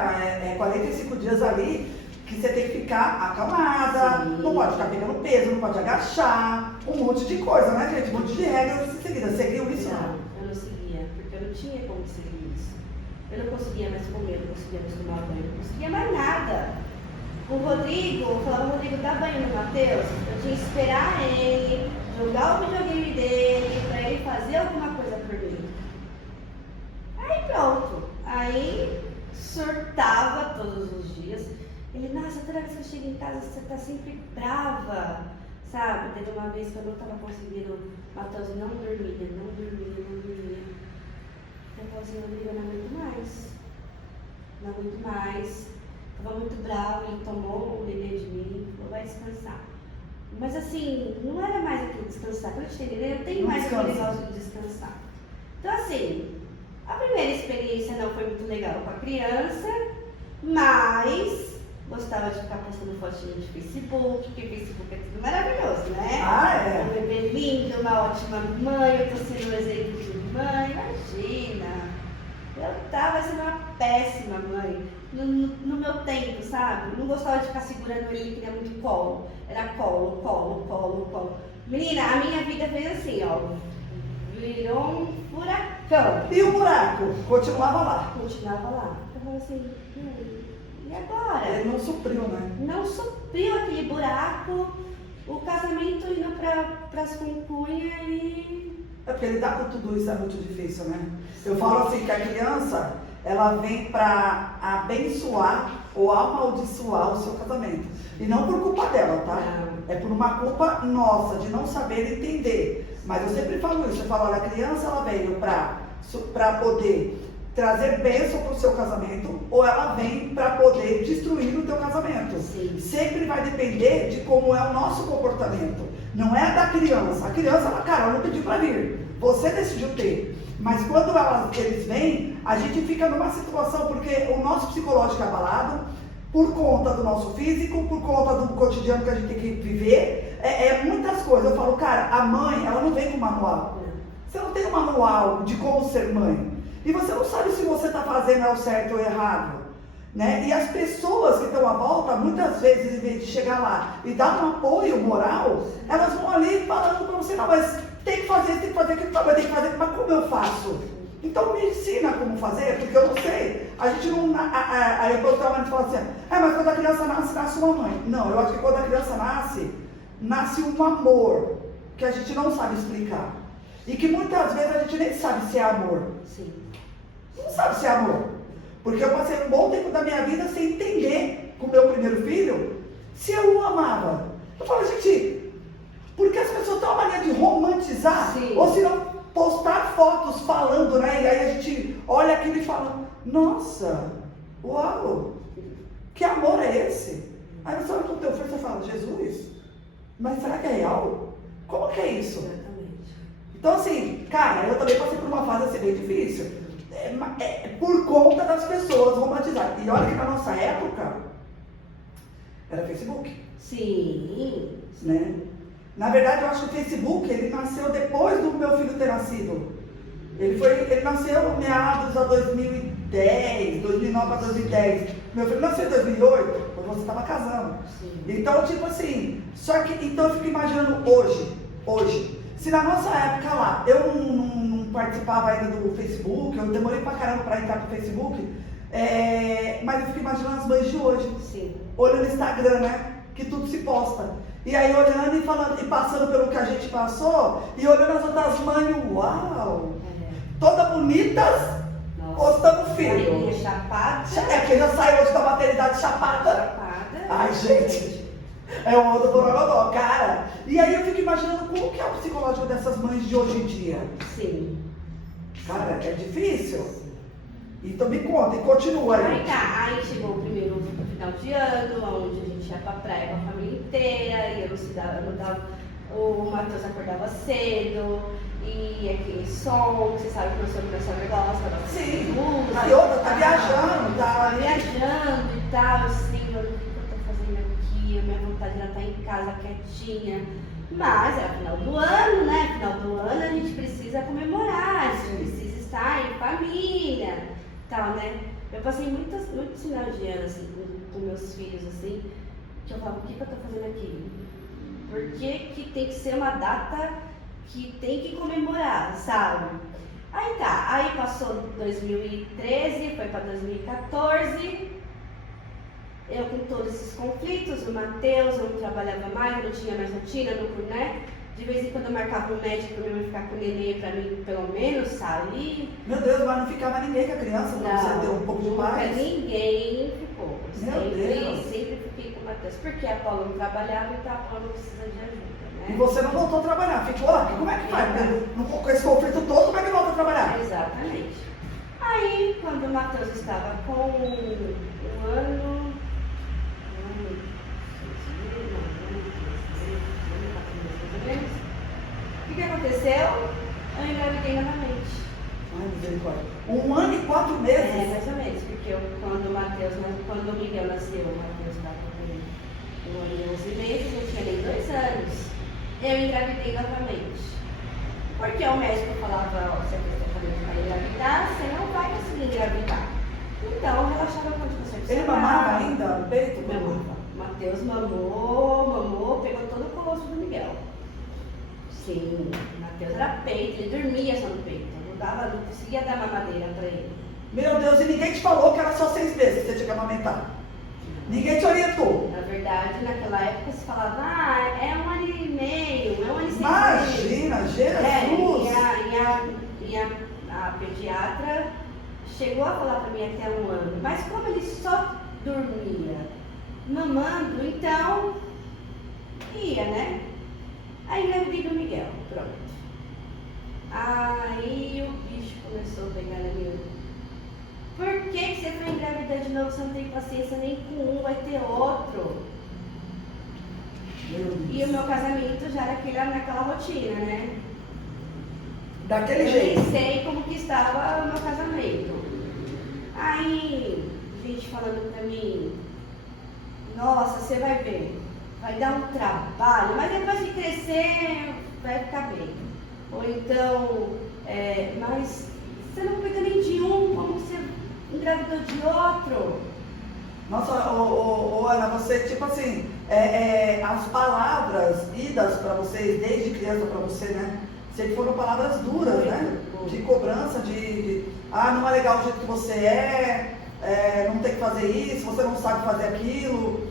é 45 dias ali que você tem que ficar acalmada, Sim. não pode ficar pegando peso, não pode agachar, um monte de coisa, né, gente? Um monte de regras a ser seguida. Seguiu isso? Não, eu não seguia, porque porque eu não tinha como seguir isso. Eu não conseguia mais comer, não conseguia mais tomar banho, não conseguia mais nada. O Rodrigo, eu falava, Rodrigo, dá banho no Matheus? Eu tinha que esperar ele, jogar o videogame dele, pra ele fazer alguma coisa por mim. Aí pronto. Aí surtava todos os dias. Ele, nossa, toda vez que eu chego em casa você tá sempre brava, sabe? Teve uma vez que eu não tava conseguindo, Matheus não dormia. Eu falei assim, Rodrigo, eu não aguento mais. Não aguento mais. Tava muito bravo, ele tomou o nenê de mim, falou, vai descansar. Mas assim, não era mais aquele descansar, pra gente entender, eu tenho mais aquele negócio de descansar. Então assim, a primeira experiência não foi muito legal com a criança, mas gostava de ficar postando fotinho de Facebook, porque Facebook é tudo maravilhoso, né? Ah, é? Um bebê lindo, uma ótima mãe, eu tô sendo um exemplo de mãe, imagina. Eu tava sendo uma péssima mãe, no meu tempo, sabe? Não gostava de ficar segurando ele, queria muito colo. Era colo. Menina, a minha vida fez assim, ó. Virou um furacão. E o buraco? Continuava lá. Continuava lá. Eu falei assim, e agora? Ele não supriu, né? Não supriu aquele buraco, o casamento indo pras concunhas e... É porque lidar com tudo isso é muito difícil, né? Eu falo assim que a criança, ela vem para abençoar ou amaldiçoar o seu casamento. E não por culpa dela, tá? Não. É por uma culpa nossa, de não saber entender. Mas eu sempre falo isso, eu falo, olha, a criança ela veio para poder trazer bênção para o seu casamento, ou ela vem para poder destruir o teu casamento. Sim. Sempre vai depender de como é o nosso comportamento. Não é da criança. A criança, ela não pediu para vir. Você decidiu ter. Mas quando eles vêm, a gente fica numa situação, porque o nosso psicológico é abalado, por conta do nosso físico, por conta do cotidiano que a gente tem que viver, muitas coisas. Eu falo, cara, a mãe, ela não vem com manual. Você não tem um manual de como ser mãe. E você não sabe se você está fazendo o certo ou errado. Né? E as pessoas que estão à volta, muitas vezes, em vez de chegar lá e dar um apoio moral, elas vão ali falando para você, não, mas tem que fazer aquilo, mas como eu faço? Então me ensina como fazer, porque eu não sei. A gente não. Aí o a fala assim, mas quando a criança nasce uma mãe. Não, eu acho que quando a criança nasce um amor que a gente não sabe explicar. E que muitas vezes a gente nem sabe se é amor. Sim. Não sabe se é amor. Porque eu passei um bom tempo da minha vida sem entender com o meu primeiro filho se eu o amava. Eu falo, gente, porque as pessoas têm uma mania de romantizar, Sim. ou se não postar fotos falando, né? E aí a gente olha aquilo e fala, nossa, uau, que amor é esse? Aí você olha para o teu filho e fala, Jesus, mas será que é real? Como que é isso? Exatamente. Então assim, cara, eu também passei por uma fase assim bem difícil. Por conta das pessoas romantizarem. E olha que na nossa época era Facebook. Sim. Né? Na verdade, eu acho que o Facebook ele nasceu depois do meu filho ter nascido. Ele nasceu meados a 2010, 2009 a 2010. Meu filho nasceu em 2008, quando você estava casando. Sim. Então, tipo assim, só que então eu fico imaginando hoje, se na nossa época lá eu não participava ainda do Facebook, eu demorei pra caramba pra entrar no Facebook, mas eu fico imaginando as mães de hoje, Sim. olhando no Instagram, né? Que tudo se posta. E aí olhando e falando, e passando pelo que a gente passou, e olhando as outras mães, uau! Todas bonitas, postando filho. Chapada. Que já saiu hoje da maternidade chapada. Ai, gente. É o outro Borogodó, cara. E aí eu fico imaginando como que é o psicológico dessas mães de hoje em dia. Sim. Cara, é difícil. Então me conta, e continua aí. Aí tá, aí chegou o primeiro final de ano, onde a gente ia pra praia com a família inteira, ia no cidade, o Matheus acordava cedo, e aquele som, você sabe que o seu professor gosta da Sim. música. Aí outra tá viajando, Tá viajando e tal, assim, o que eu tô fazendo aqui? A minha vontade era estar em casa quietinha. Mas é final do ano, né? Final do ano a gente precisa comemorar, a gente precisa estar em família, tal, né? Eu passei muitos finais de ano, assim, com meus filhos, assim, que eu falava, o que eu tô fazendo aqui? Por que que tem que ser uma data que tem que comemorar, sabe? Aí tá, aí passou 2013, foi para 2014, eu com todos esses conflitos, o Matheus, eu não trabalhava mais, eu não tinha mais rotina, não, né? De vez em quando eu marcava um médico para mim ficar com o neném, para mim pelo menos sair. Meu Deus, mas não ficava ninguém com a criança, pra você ter um pouco de paz? Ninguém ficou. Meu Deus. Sempre fiquei com o Matheus, porque a Paula não trabalhava, então a Paula não precisa de ajuda, né? E você não voltou a trabalhar, ficou lá. Como é que faz? Com esse conflito todo, como é que volta a trabalhar? Exatamente. Aí, quando o Matheus estava com um ano, o que aconteceu? Eu engravidei novamente. Ai, misericórdia. 1 ano e 4 meses? Mais ou menos, porque quando o Miguel nasceu, o Matheus estava com 1 ano e 11 meses, eu tinha nem 2 anos. Eu engravidei novamente. Porque o médico falava, ó, se a pessoa vai engravidar, você não vai conseguir engravidar. Então, relaxava com anticoncepcional. Ele mamava ainda no peito? Mamava. Matheus mamou, pegou todo o colosso do Miguel. Sim, Matheus era peito, ele dormia só no peito. Não conseguia dar mamadeira pra ele. Meu Deus, e ninguém te falou que era só 6 meses que você tinha que amamentar? Ninguém te orientou? Na verdade, naquela época se falava, é 1 ano e meio, é 1 ano e 6 meses. Imagina, Jesus! E a pediatra chegou a falar pra mim até 1 ano, mas como ele só dormia mamando, então ia, né? Aí engravidei do Miguel, pronto. Aí o bicho começou a pegar na minha. Por que você foi engravidar de novo? Você não tem paciência nem com um, vai ter outro. E o meu casamento já era naquela rotina, né? Daquele Eu jeito. nem sei como que estava o meu casamento. Aí, gente falando pra mim, nossa, você vai ver, vai dar um trabalho, mas depois de crescer vai ficar bem. Ou então, mas você não cuida nem de um, como você engravidou de outro? Nossa, Ana, você, tipo assim, as palavras idas para vocês, desde criança para você, né? Sempre foram palavras duras, né? De cobrança, não é legal o jeito que você não tem que fazer isso, você não sabe fazer aquilo.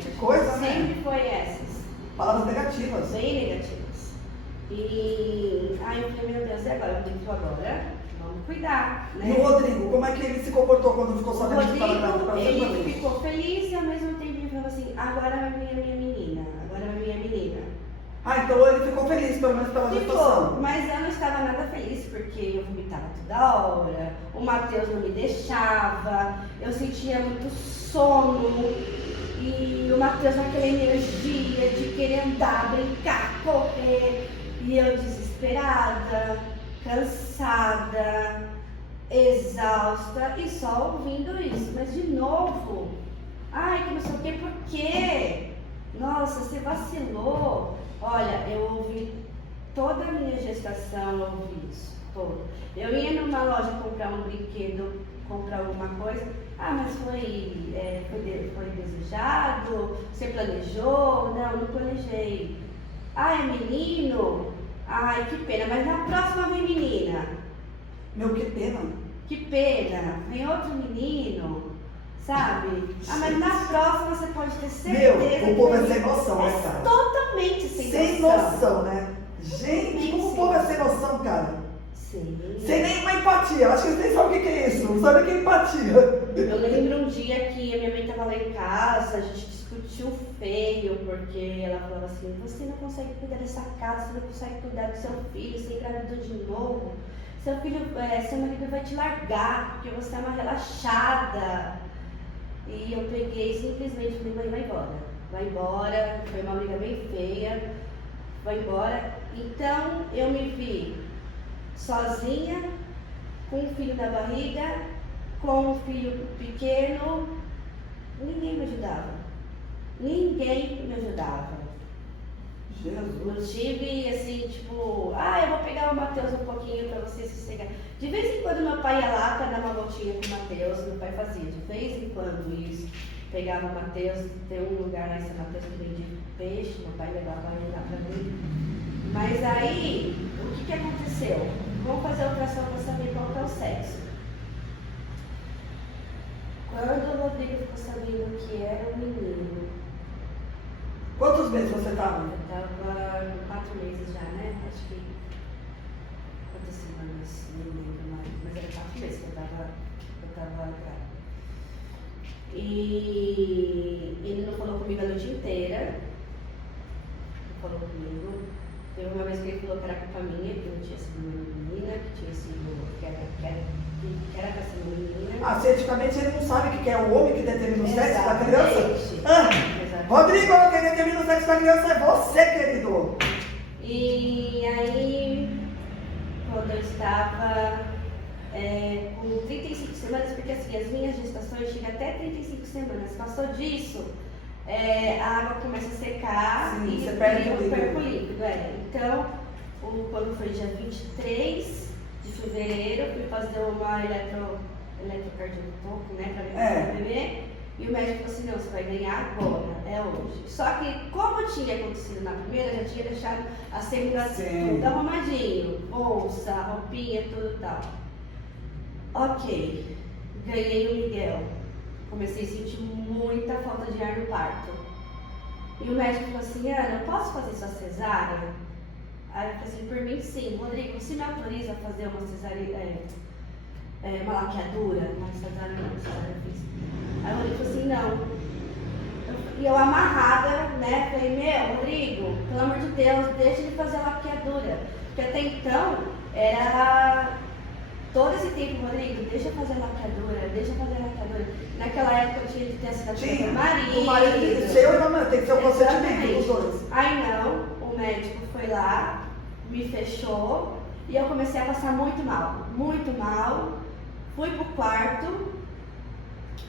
Que coisa, né? Sempre foi essas. Palavras negativas. Bem negativas. E aí eu falei, meu Deus, e agora? Vamos cuidar, né? E o Rodrigo, como é que ele se comportou quando ficou O sabendo que estava grávida para Rodrigo, você? ele ficou feliz e ao mesmo tempo ele falou assim, agora vai vir a minha menina, agora vai vir a menina. Ah, então ele ficou feliz, pelo menos pela gestação. Ficou, mas eu não estava nada feliz porque eu vomitava toda hora, o Matheus não me deixava, eu sentia muito sono e o Matheus naquela energia de querer andar, brincar, correr, e eu desesperada, cansada, exausta e só ouvindo isso. Mas de novo, que não sei o que, por quê? Nossa, você vacilou. Olha, eu ouvi toda a minha gestação, eu ouvi isso, todo. Eu ia numa loja comprar um brinquedo, comprar alguma coisa, mas foi desejado? Você planejou? Não planejei. É menino? Ai, que pena, mas na próxima vem menina. Meu, que pena. Que pena, vem outro menino, sabe? Mas na próxima você pode ter certeza. Meu, o povo é sem noção, né, cara? Totalmente sem noção. Sem noção, né? Gente, como o povo é sem noção, cara? Sim. Sem nenhuma empatia. Eu acho que eles nem sabem o que é isso. Não sabem o que é empatia. Eu lembro um dia que a minha mãe estava lá em casa, a gente discutiu feio, porque ela falava assim, você não consegue cuidar dessa casa, você não consegue cuidar do seu filho, você engravidou de novo, seu marido vai te largar, porque você é uma relaxada. E eu peguei e simplesmente falei, mãe, vai embora, foi uma briga bem feia, vai embora. Então eu me vi sozinha, com um filho na barriga, com um filho pequeno, ninguém me ajudava. Jesus. Eu tive assim, tipo, eu vou pegar o Matheus um pouquinho para você sossegar. De vez em quando meu pai ia lá para dar uma voltinha com o Matheus, meu pai fazia, de vez em quando isso. Pegava o Matheus, tem um lugar lá em São Mateus que vendia peixe, meu pai levava ele lá para mim. Mas aí, o que aconteceu? Vamos fazer a operação para Rodrigo ficou sabendo que era um menino. Quantos meses você estava? Eu estava com 4 meses já, né? Acho que. Quantas semanas? Não lembro mais. Mas era 4 meses que eu estava grávida. E ele não falou comigo a noite inteira. Não falou comigo. Teve uma vez que ele falou que era culpa minha, que não tinha sido uma menina, que tinha sido. que era pra ser uma menina. Cientificamente ele não sabe o que é o homem que determina o sexo da criança? Exatamente. Rodrigo, quem determina o sexo da criança é você, querido. E aí, quando eu estava com 35 semanas, porque assim, as minhas gestações chegam até 35 semanas. Passou disso, a água começa a secar. Sim, e você perde o eu perco o líquido. Então, quando foi dia 23 de fevereiro, fui fazer uma eletrocardiograma, né, para ver o bebê. E o médico falou assim, não, você vai ganhar agora, é hoje. Só que como tinha acontecido na primeira, já tinha deixado a segunda tudo arrumadinho, bolsa, roupinha, tudo e tal. Ok, ganhei o Miguel. Comecei a sentir muita falta de ar no parto. E o médico falou assim, Ana, eu posso fazer sua cesárea? Aí eu falei assim, por mim sim. Rodrigo, você me autoriza a fazer uma cesárea, uma laqueadura? Uma cesárea não, cesárea eu fiz. Aí o Rodrigo falou assim, não. E eu amarrada, né, falei, Rodrigo, pelo amor de Deus, deixa de fazer a laqueadura. Porque até então, era todo esse tempo, Rodrigo, deixa eu fazer a laqueadura, deixa eu fazer a laqueadura. Naquela época eu tinha de ter assinatura do marido. O marido seu e não, tem que ter o consentimento dos dois. Aí não, o médico foi lá, me fechou e eu comecei a passar muito mal. Fui pro quarto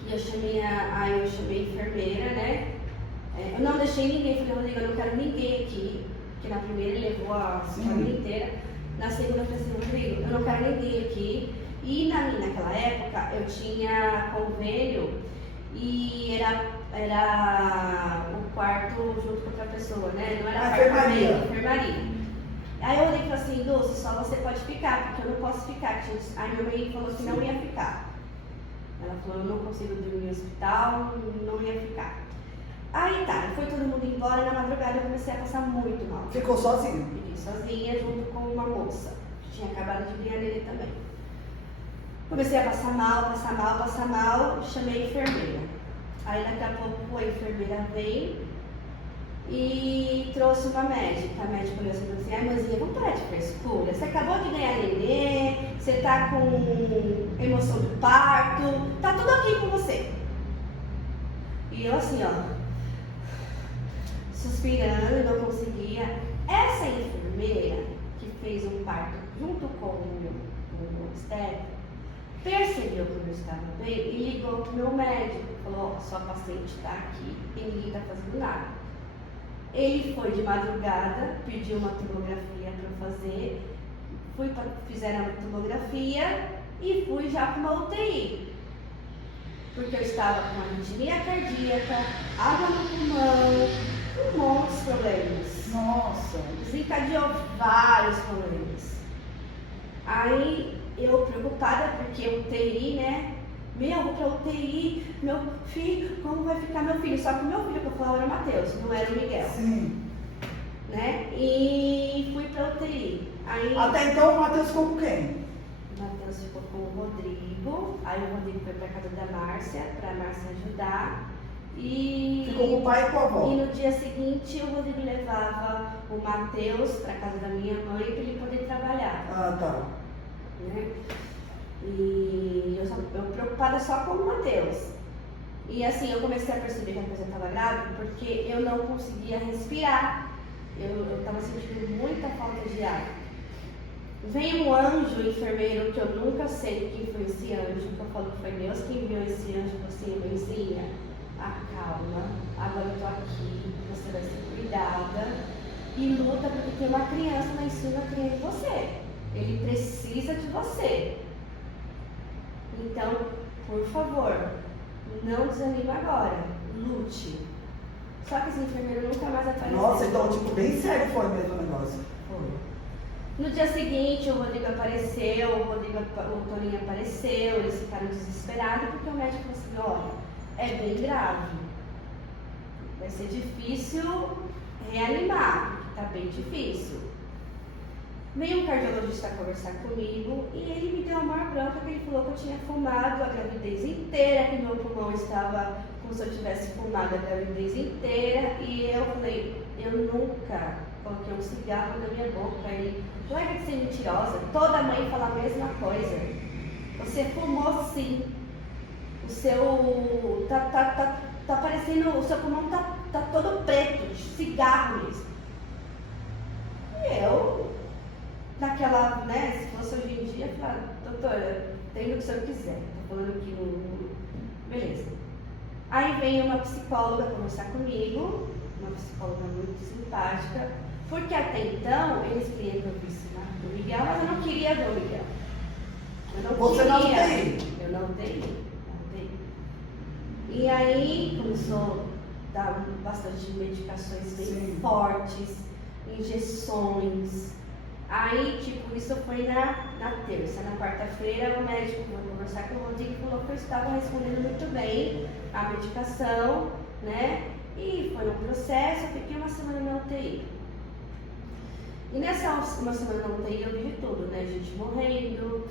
e eu chamei a enfermeira, né? Eu não deixei ninguém, falei, Rodrigo, eu não quero ninguém aqui, porque na primeira ele levou a família inteira. Na segunda eu falei assim, Rodrigo, eu não quero ninguém aqui. E naquela época eu tinha convênio e era o quarto junto com outra pessoa, né? Não era enfermaria. Aí eu olhei e falei assim, Dulce, só você pode ficar, porque eu não posso ficar. Aí minha mãe falou que não ia ficar. Ela falou, eu não consigo dormir no hospital, não ia ficar. Aí tá, foi todo mundo embora, na madrugada eu comecei a passar muito mal. Ficou sozinha? Fiquei sozinha junto com uma moça, que tinha acabado de ganhar nele também. Comecei a passar mal, chamei a enfermeira. Aí daqui a pouco a enfermeira veio e trouxe uma médica. A médica olhou assim e falou assim, mãezinha, vamos parar de frescura. Você acabou de ganhar nenê, você tá com emoção do parto, tá tudo aqui com você. E eu assim, ó, suspirando, não conseguia. Essa enfermeira que fez um parto junto com o obstetra, percebeu que eu não estava bem e ligou para o meu médico. Falou, sua paciente está aqui e ninguém está fazendo nada. Ele foi de madrugada, pediu uma tomografia para eu fazer. Fizeram a tomografia e fui já para uma UTI. Porque eu estava com arritmia cardíaca, água no pulmão, um monte de problemas. Nossa! Desencadeou vários problemas. Aí eu preocupada porque UTI, né? Vou pra UTI, meu filho, como vai ficar meu filho? Só que o meu filho que eu falava era o Matheus, não era o Miguel. Sim. Né? E fui pra UTI. Aí, até então o Matheus ficou com quem? O Matheus ficou com o Rodrigo, aí o Rodrigo foi pra casa da Márcia, pra Márcia ajudar. E ficou com o pai e com a avó. E no dia seguinte o Rodrigo levava o Matheus pra casa da minha mãe pra ele poder trabalhar. Ah, tá. Né? E eu preocupada só com o Matheus. E assim, eu comecei a perceber que a coisa estava grave porque eu não conseguia respirar. Eu estava sentindo muita falta de ar. Vem um anjo enfermeiro que eu nunca sei quem foi esse anjo, que eu falo que foi Deus que enviou esse anjo, assim, mãezinha, acalma, agora eu tô aqui, você vai ser cuidada e luta porque tem uma criança lá em cima criando você. Ele precisa de você. Então, por favor, não desanime agora, lute. Só que esse enfermeiro nunca mais apareceu. Nossa, então tipo, bem sério foi mesmo o negócio. Foi. No dia seguinte, o Rodrigo apareceu, o Toninho apareceu, eles ficaram desesperados porque o médico falou assim, olha, é bem grave. Vai ser difícil reanimar, porque tá bem difícil. Veio um cardiologista conversar comigo e ele me deu a maior bronca, que ele falou que eu tinha fumado a gravidez inteira, que meu pulmão estava como se eu tivesse fumado a gravidez inteira. E eu falei, eu nunca coloquei um cigarro na minha boca. Ele, larga de ser mentirosa, toda mãe fala a mesma coisa. Você fumou sim. O seu. Tá parecendo. O seu pulmão tá todo preto, de cigarro mesmo. E eu, naquela, né, se fosse hoje em dia, eu falava, doutora, tem o que o senhor quiser. Tô falando aqui no. Beleza. Aí veio uma psicóloga conversar comigo, uma psicóloga muito simpática, porque até então eles queriam que eu visse o Miguel, mas eu não queria ver o Miguel. Você não tem? Eu não tenho. E aí começou a dar bastante medicações bem fortes, injeções. Aí, tipo, isso foi na terça. Na quarta-feira, o médico foi conversar com o Rodrigo e falou que eu estava respondendo muito bem a medicação, né? E foi um processo, eu fiquei uma semana na UTI. E nessa uma semana na UTI eu vi de tudo, né? Gente morrendo,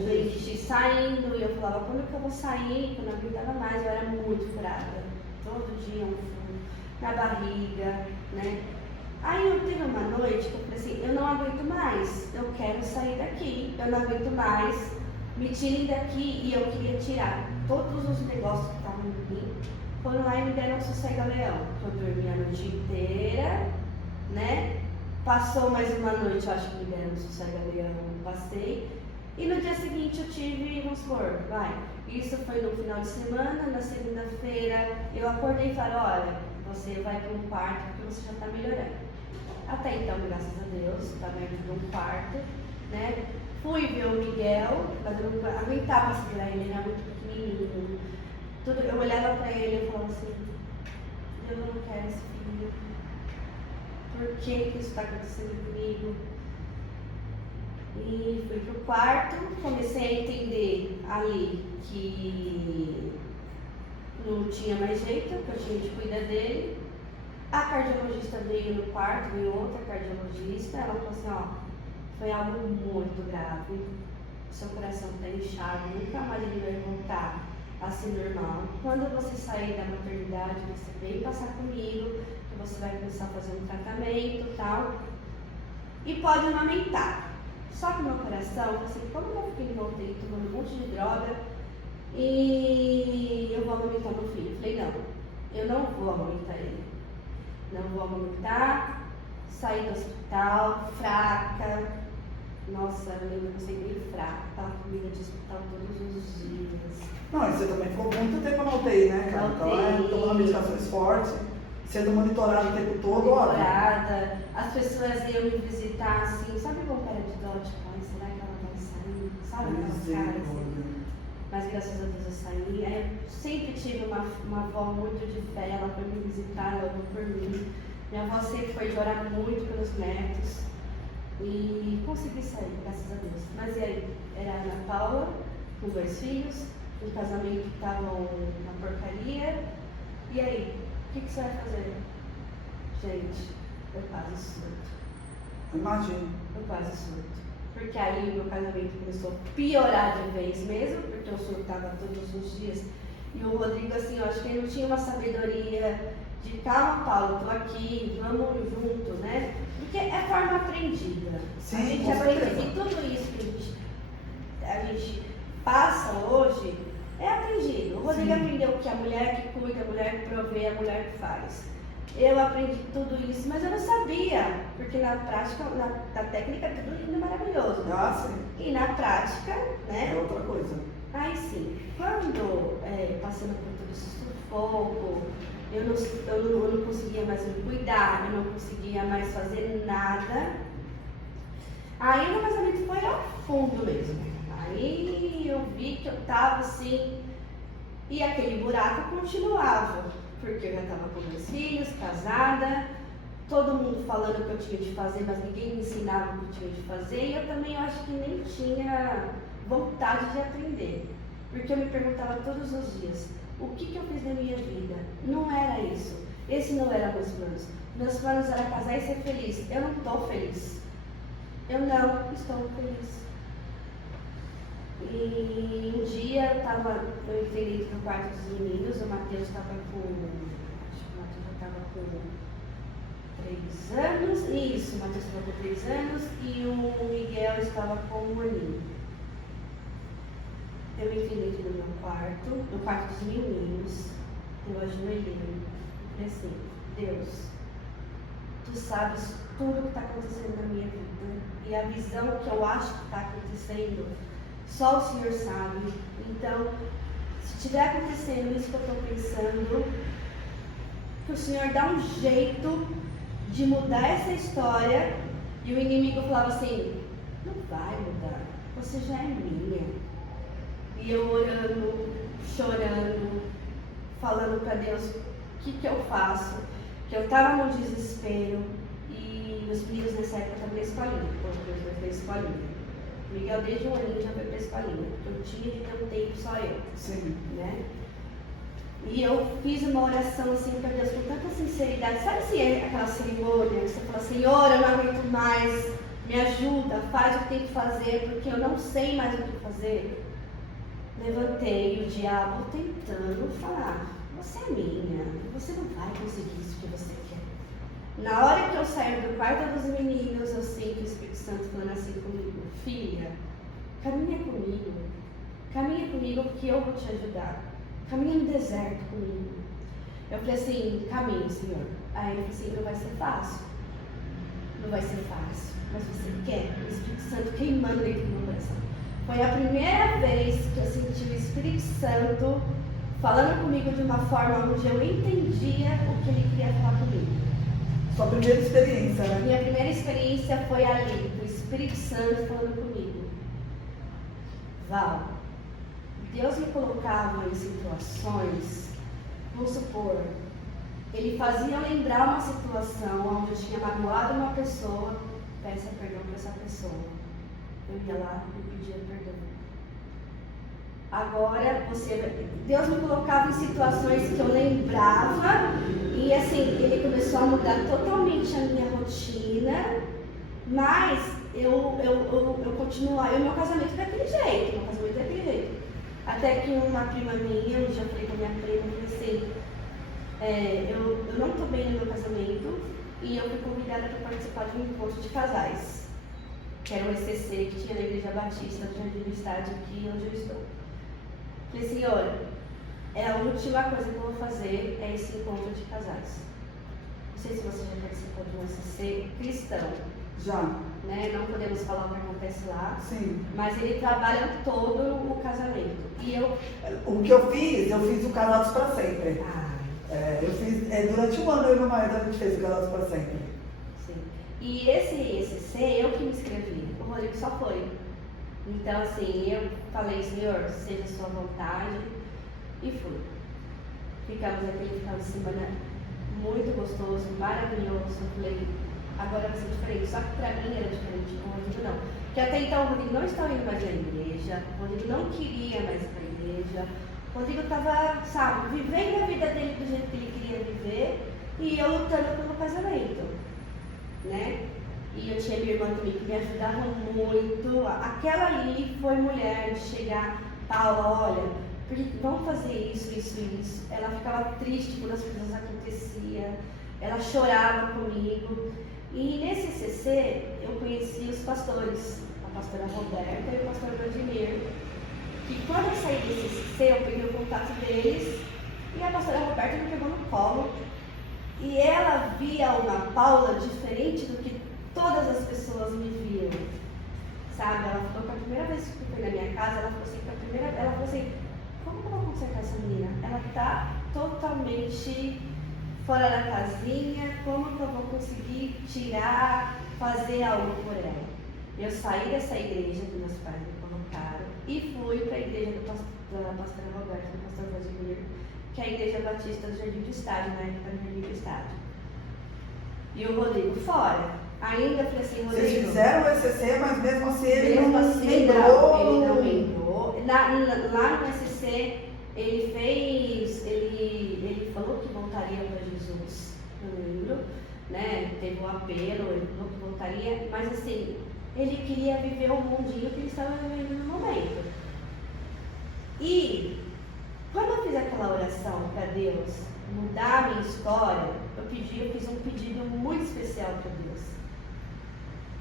gente saindo, e eu falava, quando que eu vou sair? Eu não aguentava mais, eu era muito fraca. Todo dia um frio na barriga, né? Aí eu teve uma noite que eu falei assim, eu não aguento mais, eu quero sair daqui, eu não aguento mais, me tirem daqui. E eu queria tirar todos os negócios que estavam em mim. Foram lá e me deram um sossega-leão. Eu dormi a noite inteira, né? Passou mais uma noite, eu acho que me deram um sossega-leão, passei. E no dia seguinte eu tive, vamos supor, isso foi no final de semana, na segunda-feira eu acordei e falei, olha, você vai para um quarto porque você já está melhorando. Até então, graças a Deus, estava dentro de um quarto, né? Fui ver o Miguel, mas eu não aguentava segurar ele, ele era muito pequenininho. Eu olhava para ele e falava assim, eu não quero esse filho. Por que isso está acontecendo comigo? E fui pro quarto, comecei a entender ali que não tinha mais jeito, que eu tinha de cuidar dele. A cardiologista veio no quarto, veio outra cardiologista, ela falou assim, ó, foi algo muito grave, seu coração está inchado, nunca mais ele vai voltar a ser normal. Quando você sair da maternidade, você vem passar comigo, que você vai começar a fazer um tratamento e tal, e pode amamentar. Só que meu coração, assim, como eu fiquei envolvido tomando um monte de droga, e eu vou amamentar meu filho. Eu falei, não, eu não vou amamentar ele. Não vou amamentar, saí do hospital, fraca. Nossa, eu lembro que eu saí bem fraca, tava comida de hospital todos os dias. Não, e você também ficou muito tempo na UTI, né, cara? Então, tomando medicações fortes, sendo monitorada o tempo todo, monitorada, as pessoas iam me visitar assim, sabe com cara de dó, tipo, ai, será que ela vai sair? Sabe aquelas caras assim? Mas graças a Deus eu saí. Eu sempre tive uma avó muito de fé, ela foi me visitar, ela orou por mim. Minha avó sempre foi de orar muito pelos netos. E consegui sair, graças a Deus. Mas e aí? Era a Ana Paula, com 2 filhos, um casamento que estavam na porcaria. E aí? O que você vai fazer? Gente, eu quase surto. Imagino. Eu quase surto. Porque aí o meu casamento começou a piorar de vez mesmo, porque eu surtava todos os dias. E o Rodrigo, assim, eu acho que ele não tinha uma sabedoria de calma, Paulo, tô aqui, vamos junto, né? Porque é forma aprendida. Sim, a gente aprende que tudo isso que a gente passa hoje é aprendido. O Rodrigo aprendeu que a mulher que cuida, a mulher que provê, a mulher que faz. Eu aprendi tudo isso, mas eu não sabia, porque na prática, na técnica, tudo lindo e maravilhoso. Ah, sim. E na prática, né? É outra coisa. Aí sim, quando passando por todo esse sufoco, eu não conseguia mais me cuidar, eu não conseguia mais fazer nada. Aí o meu casamento foi ao fundo mesmo. Aí eu vi que eu tava assim, e aquele buraco continuava, porque eu já estava com 2 filhos, casada, todo mundo falando o que eu tinha de fazer, mas ninguém me ensinava o que eu tinha de fazer, e eu também acho que nem tinha vontade de aprender, porque eu me perguntava todos os dias, o que eu fiz na minha vida. Não era isso. Esse não era meus planos. Meus planos eram casar e ser feliz. Eu não estou feliz. Eu não estou feliz. E um dia eu entrei dentro do quarto dos meninos, o Matheus estava acho que o Matheus já estava com 3 anos, isso, o Matheus estava com 3 anos e o Miguel estava com 1 aninho. Eu entrei dentro do meu quarto, no quarto dos meninos, eu ajoelhei e falei assim, Deus, Tu sabes tudo o que está acontecendo na minha vida e a visão que eu acho que está acontecendo, só o Senhor sabe. Então, se estiver acontecendo isso que eu estou pensando, que o Senhor dá um jeito de mudar essa história. E o inimigo falava assim, não vai mudar, você já é minha. E eu orando, chorando, falando para Deus o que eu faço, que eu estava no desespero. E os meninos nessa época estavam na escolinha, os dois na escolinha. Miguel desde 1 aninho já foi para a escolinha, eu tinha de ter um tempo só eu. Sim. Né? E eu fiz uma oração assim para Deus com tanta sinceridade. Sabe se é aquela cerimônia que você fala, Senhor, eu não aguento mais, me ajuda, faz o que tem que fazer, porque eu não sei mais o que fazer. Levantei o diabo tentando falar, você é minha, você não vai conseguir isso que você quer. Na hora que eu saio do quarto dos meninos, eu sinto o Espírito Santo falando assim comigo, filha, caminha comigo porque eu vou te ajudar. Caminha no deserto comigo. Eu falei assim, caminho, Senhor. Aí ele falou assim, não vai ser fácil. Não vai ser fácil. Mas você quer o Espírito Santo queimando dentro do meu coração. Foi a primeira vez que eu senti o Espírito Santo falando comigo de uma forma onde eu entendia o que ele queria falar comigo. Sua primeira experiência, né? Minha primeira experiência foi ali, do Espírito Santo falando comigo. Val, Deus me colocava em situações, vamos supor, Ele fazia lembrar uma situação onde eu tinha magoado uma pessoa, peça perdão para essa pessoa. Eu ia lá e pedia perdão. Agora, Deus me colocava em situações que eu lembrava e assim, Ele começou a mudar totalmente a minha rotina, mas eu continuava, meu casamento daquele jeito, Até que uma prima minha, um dia eu falei com a minha prima, eu falei assim, eu não estou bem no meu casamento e eu fui convidada para participar de um encontro de casais, que era um ECC que tinha na Igreja Batista do Jardim do Estádio, aqui onde eu estou. Falei assim, olha, a última coisa que eu vou fazer é esse encontro de casais. Não sei se você já participou de um ECC cristão. Já. Né? Não podemos falar o que acontece lá. Sim. Mas ele trabalha todo o casamento. E o que eu fiz o Casados para Sempre. Eu fiz, durante 1 ano eu e meu marido a gente fez o Casados para Sempre. Sim. E esse ECC, eu que me inscrevi. O Rodrigo só foi. Então, assim, eu falei, Senhor, seja a sua vontade, e fui. Ficamos aquele final de semana muito gostoso, maravilhoso. Eu falei, agora vai ser diferente. Só que pra mim era diferente, com o Rodrigo não. Porque até então o Rodrigo não estava indo mais à igreja, o Rodrigo não queria mais ir para a igreja, o Rodrigo estava, sabe, vivendo a vida dele do jeito que ele queria viver, e eu lutando pelo casamento, né? E eu tinha minha irmã também que me ajudava muito. Aquela ali foi mulher de chegar, Paula, olha, vamos fazer isso. Ela ficava triste quando as coisas aconteciam, ela chorava comigo. E nesse CC eu conheci os pastores, a pastora Roberta e o pastor Vladimir. Que quando eu saí desse CC, eu peguei o contato deles e a pastora Roberta me pegou no colo. E ela via uma Paula diferente do que todas as pessoas me viam, sabe? Ela falou que a primeira vez que eu fui na minha casa, ela falou assim, como que eu vou consertar essa menina? Ela tá totalmente fora da casinha, como que eu vou conseguir tirar, fazer algo por ela? Eu saí dessa igreja que meus pais me colocaram e fui para a igreja da pastora Roberta, do pastor Vladimir, que é a Igreja Batista do Jardim do Estádio, na época do Jardim do Estádio. E o Rodrigo fora. Ainda eu falei assim, Rodrigo... Vocês fizeram o ECC, mas mesmo assim ele Mesmo não assim, entrou. ele não entrou. Lá no ECC, ele falou que voltaria para Jesus, eu lembro, né? Teve um apelo, ele falou que voltaria, mas assim, ele queria viver o mundinho que ele estava vivendo no momento. E quando eu fiz aquela oração para Deus mudar a minha história, eu fiz um pedido muito especial para Deus.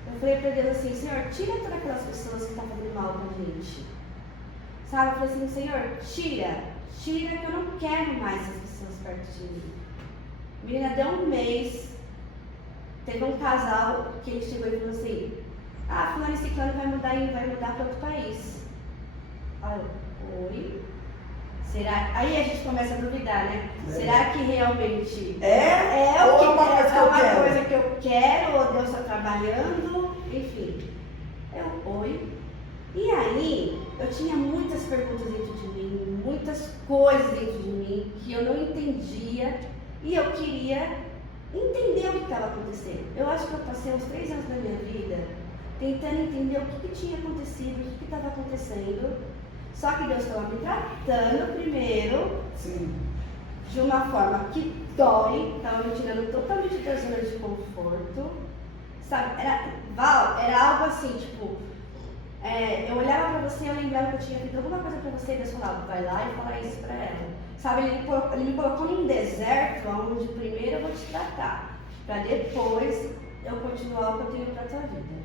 Eu falei para Deus assim, Senhor, tira todas aquelas pessoas que estão fazendo mal com a gente. Sabe? Eu falei assim, Senhor, tira que eu não quero mais essas pessoas perto de mim. Menina, deu um mês, teve um casal que ele chegou e falou assim, fulano e ciclano vai mudar para outro país. Aí eu, oi? Será? Aí a gente começa a duvidar, né? Será que realmente é uma coisa que eu quero, ou Deus está trabalhando? Enfim, oi? E aí, eu tinha muitas perguntas dentro de mim, muitas coisas dentro de mim que eu não entendia e eu queria entender o que estava acontecendo. Eu acho que eu passei uns 3 anos da minha vida tentando entender o que tinha acontecido, o que estava acontecendo. Só que Deus estava me tratando primeiro, Sim, de uma forma que dói, estava me tirando totalmente da zona de conforto. Sabe, era algo assim, tipo, eu olhava pra você e eu lembrava que eu tinha feito alguma coisa pra você e Deus falava, vai lá e fala isso pra ela. Sabe, ele me colocou num deserto onde primeiro eu vou te tratar, pra depois eu continuar o que eu tenho pra tua vida.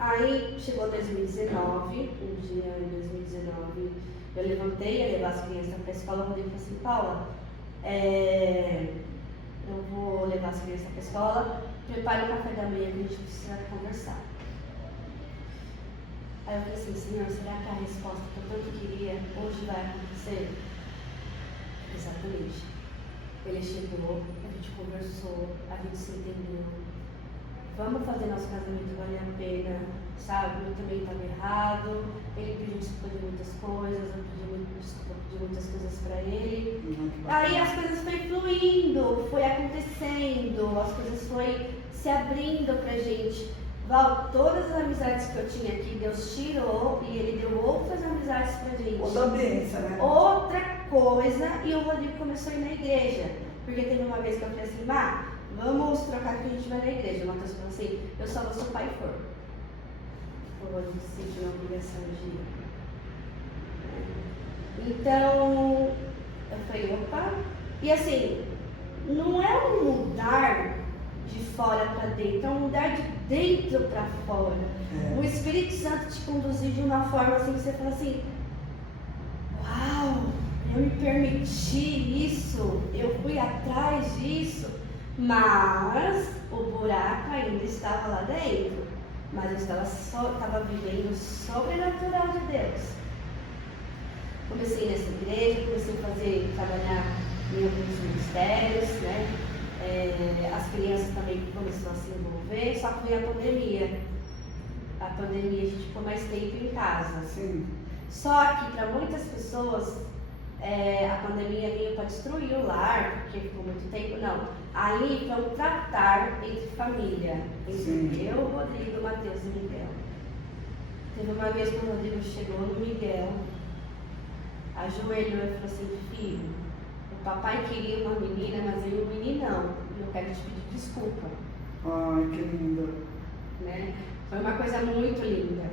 Aí chegou 2019, um dia em 2019, eu levantei, ia levar as crianças pra escola, eu falei assim, Paula, eu vou levar as crianças pra escola, prepare o café da manhã que a gente precisa conversar. Aí eu falei assim, Senhor, será que a resposta que eu tanto queria hoje vai acontecer? Exatamente. Ele chegou, a gente conversou, a gente se entendeu. Vamos fazer nosso casamento valer a pena, sabe? Eu também estava errado, ele pediu desculpa de muitas coisas, eu pedi desculpa de muitas coisas para ele. Aí as coisas foi fluindo, foi acontecendo, as coisas foi se abrindo pra gente. Val, todas as amizades que eu tinha aqui, Deus tirou e Ele deu outras amizades pra gente. outra ambiência, né? Outra coisa, e o Rodrigo começou a ir na igreja. Porque teve uma vez que eu falei assim, vamos trocar que a gente vai na igreja. O Matheus falou assim, eu só vou se o pai for. O Rodrigo se sentiu na obrigação de ir. Então, eu falei, opa. E assim, não é um mudar de fora para dentro, é um mudar de dentro para fora. O Espírito Santo te conduzir de uma forma assim que você fala assim, uau, eu me permiti isso, eu fui atrás disso, mas o buraco ainda estava lá dentro, mas eu estava vivendo o sobrenatural de Deus. Comecei nessa igreja, comecei a trabalhar em alguns ministérios, né? As crianças também começaram a se envolver, só que veio a pandemia. A pandemia a gente ficou mais tempo em casa. Sim. Só que para muitas pessoas a pandemia veio para destruir o lar, porque ficou muito tempo. Não. Ali foi um tratar entre família, entre eu, o Rodrigo, o Matheus e o Miguel. Teve uma vez que o Rodrigo chegou no Miguel, ajoelhou e falou assim, filho, o papai queria uma menina, mas eu e o menino não. E eu quero te pedir desculpa. Ai, que lindo. Né? Foi uma coisa muito linda.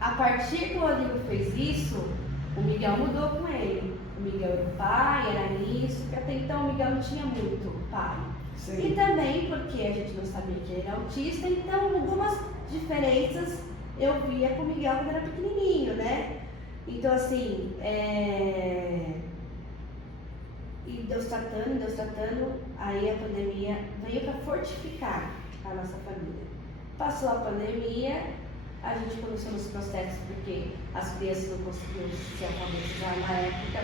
A partir que o Rodrigo fez isso, o Miguel mudou com ele. O Miguel era o pai, era isso, porque até então o Miguel não tinha muito pai. Sim. E também porque a gente não sabia que ele era autista, então algumas diferenças eu via com o Miguel quando era pequenininho, né? Então assim, e Deus tratando, aí a pandemia veio para fortificar a nossa família. Passou a pandemia, a gente começou nos processos porque as crianças não conseguiam se alfabetizar na época,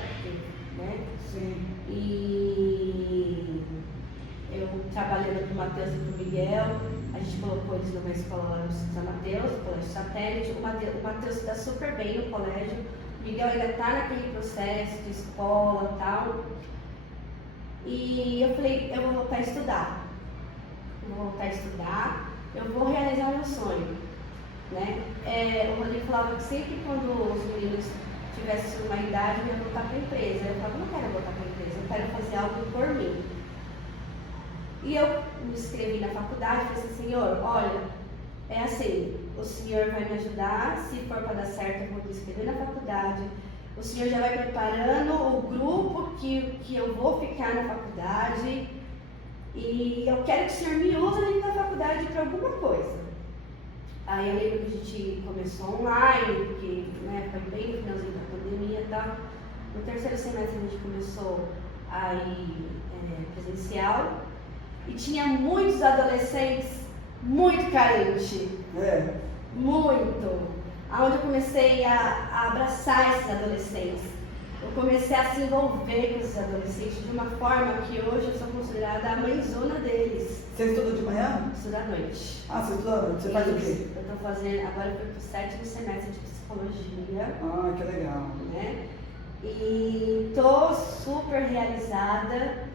né? Sim. E eu trabalhando com o Matheus e com o Miguel, a gente colocou eles numa escola lá no São Mateus, no Colégio Satélite. O Matheus está super bem no colégio, o Miguel ainda está naquele processo de escola e tal. E eu falei, eu vou voltar a estudar. Eu vou realizar meu sonho. Né? O Rodrigo falava que sempre quando os meninos tivesse uma idade de eu voltar para a empresa. Eu falava, não quero voltar para a empresa, eu quero fazer algo por mim. E eu me inscrevi na faculdade e falei assim, Senhor, olha, é assim, o Senhor vai me ajudar, se for para dar certo eu vou me inscrever na faculdade, o Senhor já vai preparando o grupo que eu vou ficar na faculdade e eu quero que o Senhor me use dentro da faculdade para alguma coisa. Aí eu lembro que a gente começou online, porque né, foi bem no finalzinho da pandemia e tal. No terceiro semestre a gente começou a ir presencial e tinha muitos adolescentes muito carentes. Muito. Onde eu comecei a abraçar esses adolescentes. Eu comecei a se envolver com esses adolescentes de uma forma que hoje eu sou considerada a mãezona deles. Você estuda de manhã? Estudo à noite. Ah, você estuda à noite. Você faz o quê? Eu estou fazendo, agora eu fui para o 7º semestre de psicologia. Ah, que legal. Né? E estou super realizada.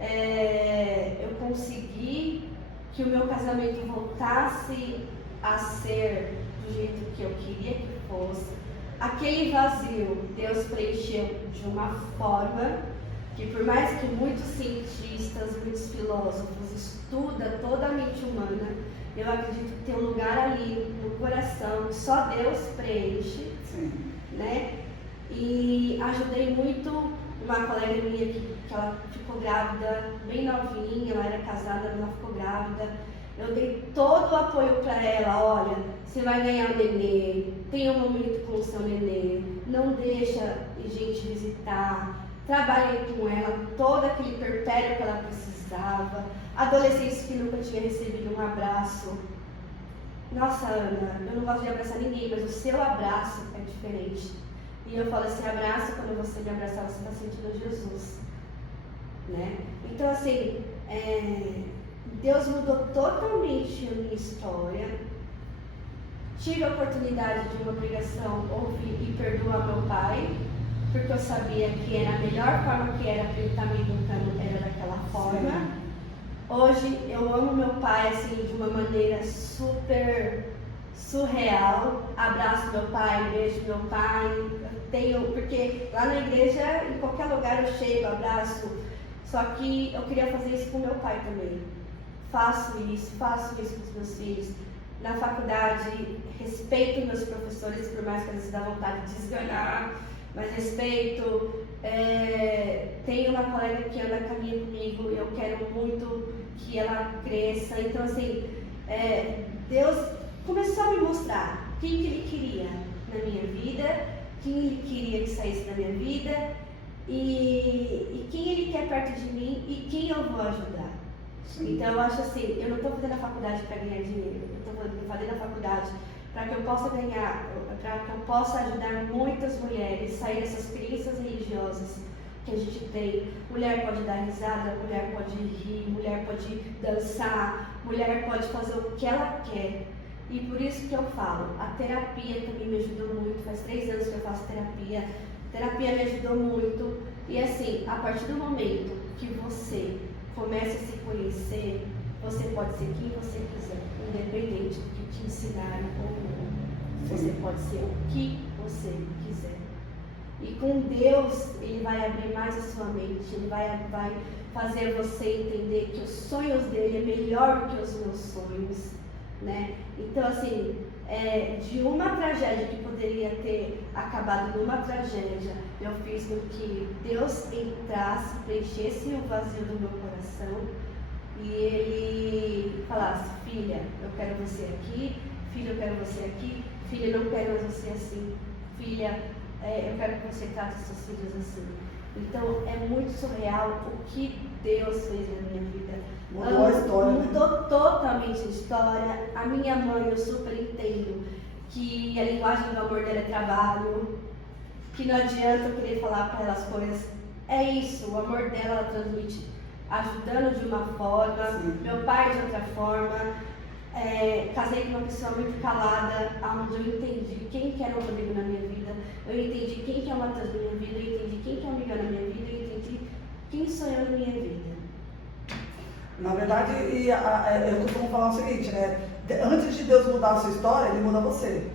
Eu consegui que o meu casamento voltasse a ser do jeito que eu queria que fosse. Aquele vazio, Deus preencheu de uma forma que, por mais que muitos cientistas, muitos filósofos estudam toda a mente humana, eu acredito que tem um lugar ali no coração que só Deus preenche. Sim. Né? E ajudei muito uma colega minha que ela ficou grávida, bem novinha, ela era casada, ela ficou grávida. Eu dei todo o apoio para ela, olha, você vai ganhar um nenê, tenha um momento com o seu nenê, não deixa gente visitar, trabalhei com ela, todo aquele perpério que ela precisava, adolescentes que nunca tinha recebido um abraço. Nossa, Ana, eu não gosto de abraçar ninguém, mas o seu abraço é diferente. E eu falo, esse abraço, quando você me abraçar, você está sentindo Jesus. Né? Então, assim, Deus mudou totalmente a minha história. Tive a oportunidade de uma pregação ouvir e perdoar meu pai, porque eu sabia que era a melhor forma que era para ele estar me educando, era daquela forma. Sim. Hoje eu amo meu pai assim, de uma maneira super surreal. Abraço meu pai, beijo meu pai. Porque lá na igreja, em qualquer lugar eu chego, abraço. Só que eu queria fazer isso com meu pai também. Faço isso com os meus filhos. Na faculdade, respeito meus professores, por mais que eles dão vontade de desganar, mas respeito. Tenho uma colega que anda caminhando comigo, eu quero muito que ela cresça. Então, assim, Deus começou a me mostrar quem que Ele queria na minha vida, quem Ele queria que saísse da minha vida e quem Ele quer perto de mim e quem eu vou ajudar. Sim. Então, eu acho assim, eu não estou fazendo a faculdade para ganhar dinheiro, eu estou fazendo a faculdade para que eu possa para que eu possa ajudar muitas mulheres a sair dessas crenças religiosas que a gente tem. Mulher pode dar risada, mulher pode rir, mulher pode dançar, mulher pode fazer o que ela quer. E por isso que eu falo, a terapia também me ajudou muito, faz 3 anos que eu faço terapia, a terapia me ajudou muito. E assim, a partir do momento que você começa a se conhecer, você pode ser quem você quiser, independente do que te ensinarem ou não. Você pode ser o que você quiser. E com Deus, Ele vai abrir mais a sua mente, Ele vai fazer você entender que os sonhos dele é melhor do que os meus sonhos, né? Então, assim, de uma tragédia que poderia ter acabado numa tragédia, eu fiz com que Deus entrasse, preenchesse o vazio do meu coração e Ele falasse, filha, eu quero você aqui, filha, eu quero você aqui, filha, eu não quero mais você assim, filha, eu quero que você trate seus filhos assim. Então, é muito surreal o que Deus fez na minha vida. Mudou a história. Mudou totalmente a história. A minha mãe, eu super entendo que a linguagem do amor dela é trabalho, que não adianta eu querer falar para ela as coisas. É isso, o amor dela ela transmite ajudando de uma forma, sim, meu pai de outra forma. Casei com uma pessoa muito calada, onde eu entendi quem que era o Rodrigo na minha vida, eu entendi quem que é o Matheus na minha vida, eu entendi quem que é o Miguel na minha vida, eu entendi quem sou eu na minha vida. Na verdade, eu costumo falar o seguinte, né? Antes de Deus mudar a sua história, Ele muda você.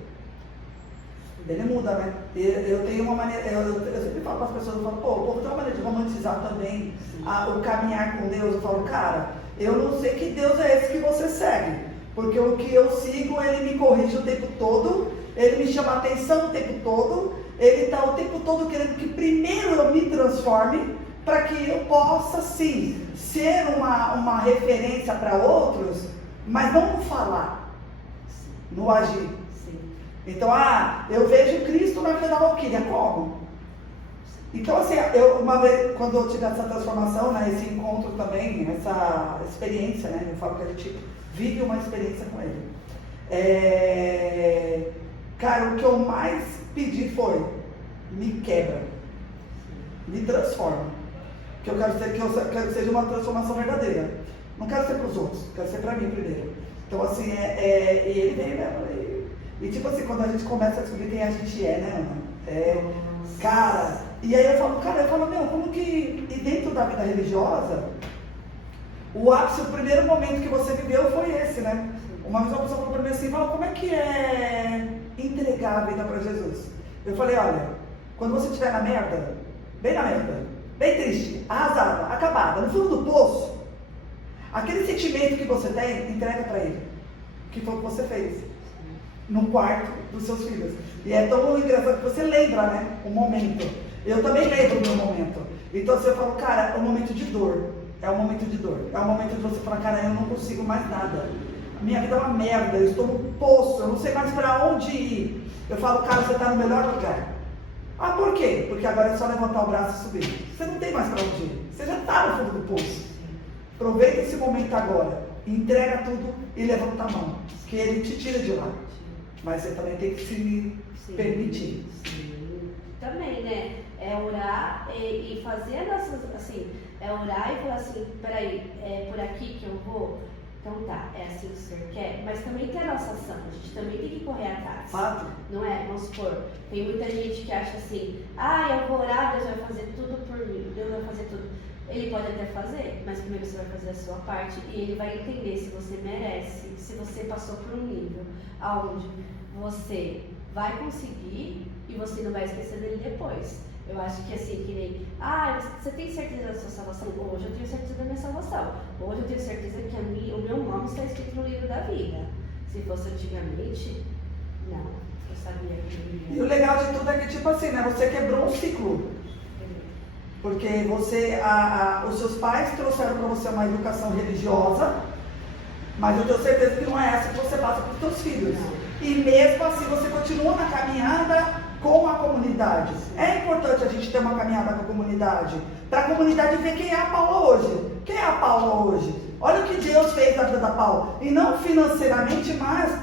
Ele muda, né? Eu tenho uma maneira, eu sempre falo para as pessoas, eu falo, pô, o povo tem uma maneira de romantizar também o caminhar com Deus. Eu falo, cara, eu não sei que Deus é esse que você segue, porque o que eu sigo, ele me corrige o tempo todo, ele me chama a atenção o tempo todo, ele está o tempo todo querendo que primeiro eu me transforme, para que eu possa, sim, ser uma referência para outros, mas não no falar, no agir. Então, eu vejo Cristo na vida da Valquíria, como? Então, assim, uma vez, quando eu tive essa transformação, né, esse encontro também, essa experiência, né, eu falo que a gente vive uma experiência com Ele. Cara, o que eu mais pedi foi, me quebra, me transforma. Que eu quero que seja uma transformação verdadeira. Não quero ser para os outros, quero ser para mim primeiro. Então, assim, e ele veio mesmo. E tipo assim, quando a gente começa a descobrir quem a gente é, né, Ana? Cara, e aí eu falo, meu, como que, e dentro da vida religiosa, o ápice, o primeiro momento que você viveu foi esse, né? Uma vez uma pessoa falou para mim assim, como é que é entregar a vida para Jesus? Eu falei, olha, quando você estiver na merda, bem triste, arrasada, acabada, no fundo do poço, aquele sentimento que você tem, entrega para Ele, que foi o que você fez. No quarto dos seus filhos. E é tão engraçado que você lembra, né? O momento. Eu também lembro do meu momento. Então você fala, cara, é um momento de dor. É um momento de dor. É um momento de você falar, cara, eu não consigo mais nada. A minha vida é uma merda. Eu estou no poço. Eu não sei mais para onde ir. Eu falo, cara, você está no melhor lugar. Por quê? Porque agora é só levantar o braço e subir. Você não tem mais para onde ir. Você já está no fundo do poço. Aproveita esse momento agora. Entrega tudo e levanta a mão. Que Ele te tira de lá. Mas você também tem que se permitir. Sim. Também, né? É orar e fazer a nossa, assim, é orar e falar assim, peraí, é por aqui que eu vou? Então tá, é assim que o Senhor quer, mas também tem a nossa ação, a gente também tem que correr atrás. Fato. Não é? Vamos supor, tem muita gente que acha assim, eu vou orar, Deus vai fazer tudo por mim, Deus vai fazer tudo. Ele pode até fazer, mas primeiro você vai fazer a sua parte e ele vai entender se você merece, se você passou por um nível onde você vai conseguir e você não vai esquecer dele depois. Eu acho que assim, que nem, você tem certeza da sua salvação? Hoje eu tenho certeza da minha salvação. Hoje eu tenho certeza que o meu nome está escrito no livro da vida. Se fosse antigamente, não, eu sabia que... E o legal de tudo é que, tipo assim, né, você quebrou um ciclo. Porque os seus pais trouxeram para você uma educação religiosa, mas eu tenho certeza que não é essa que você passa para os seus filhos. E mesmo assim você continua na caminhada com a comunidade. É importante a gente ter uma caminhada com a comunidade, para a comunidade ver quem é a Paula hoje. Quem é a Paula hoje? Olha o que Deus fez na vida da Paula. E não financeiramente, mas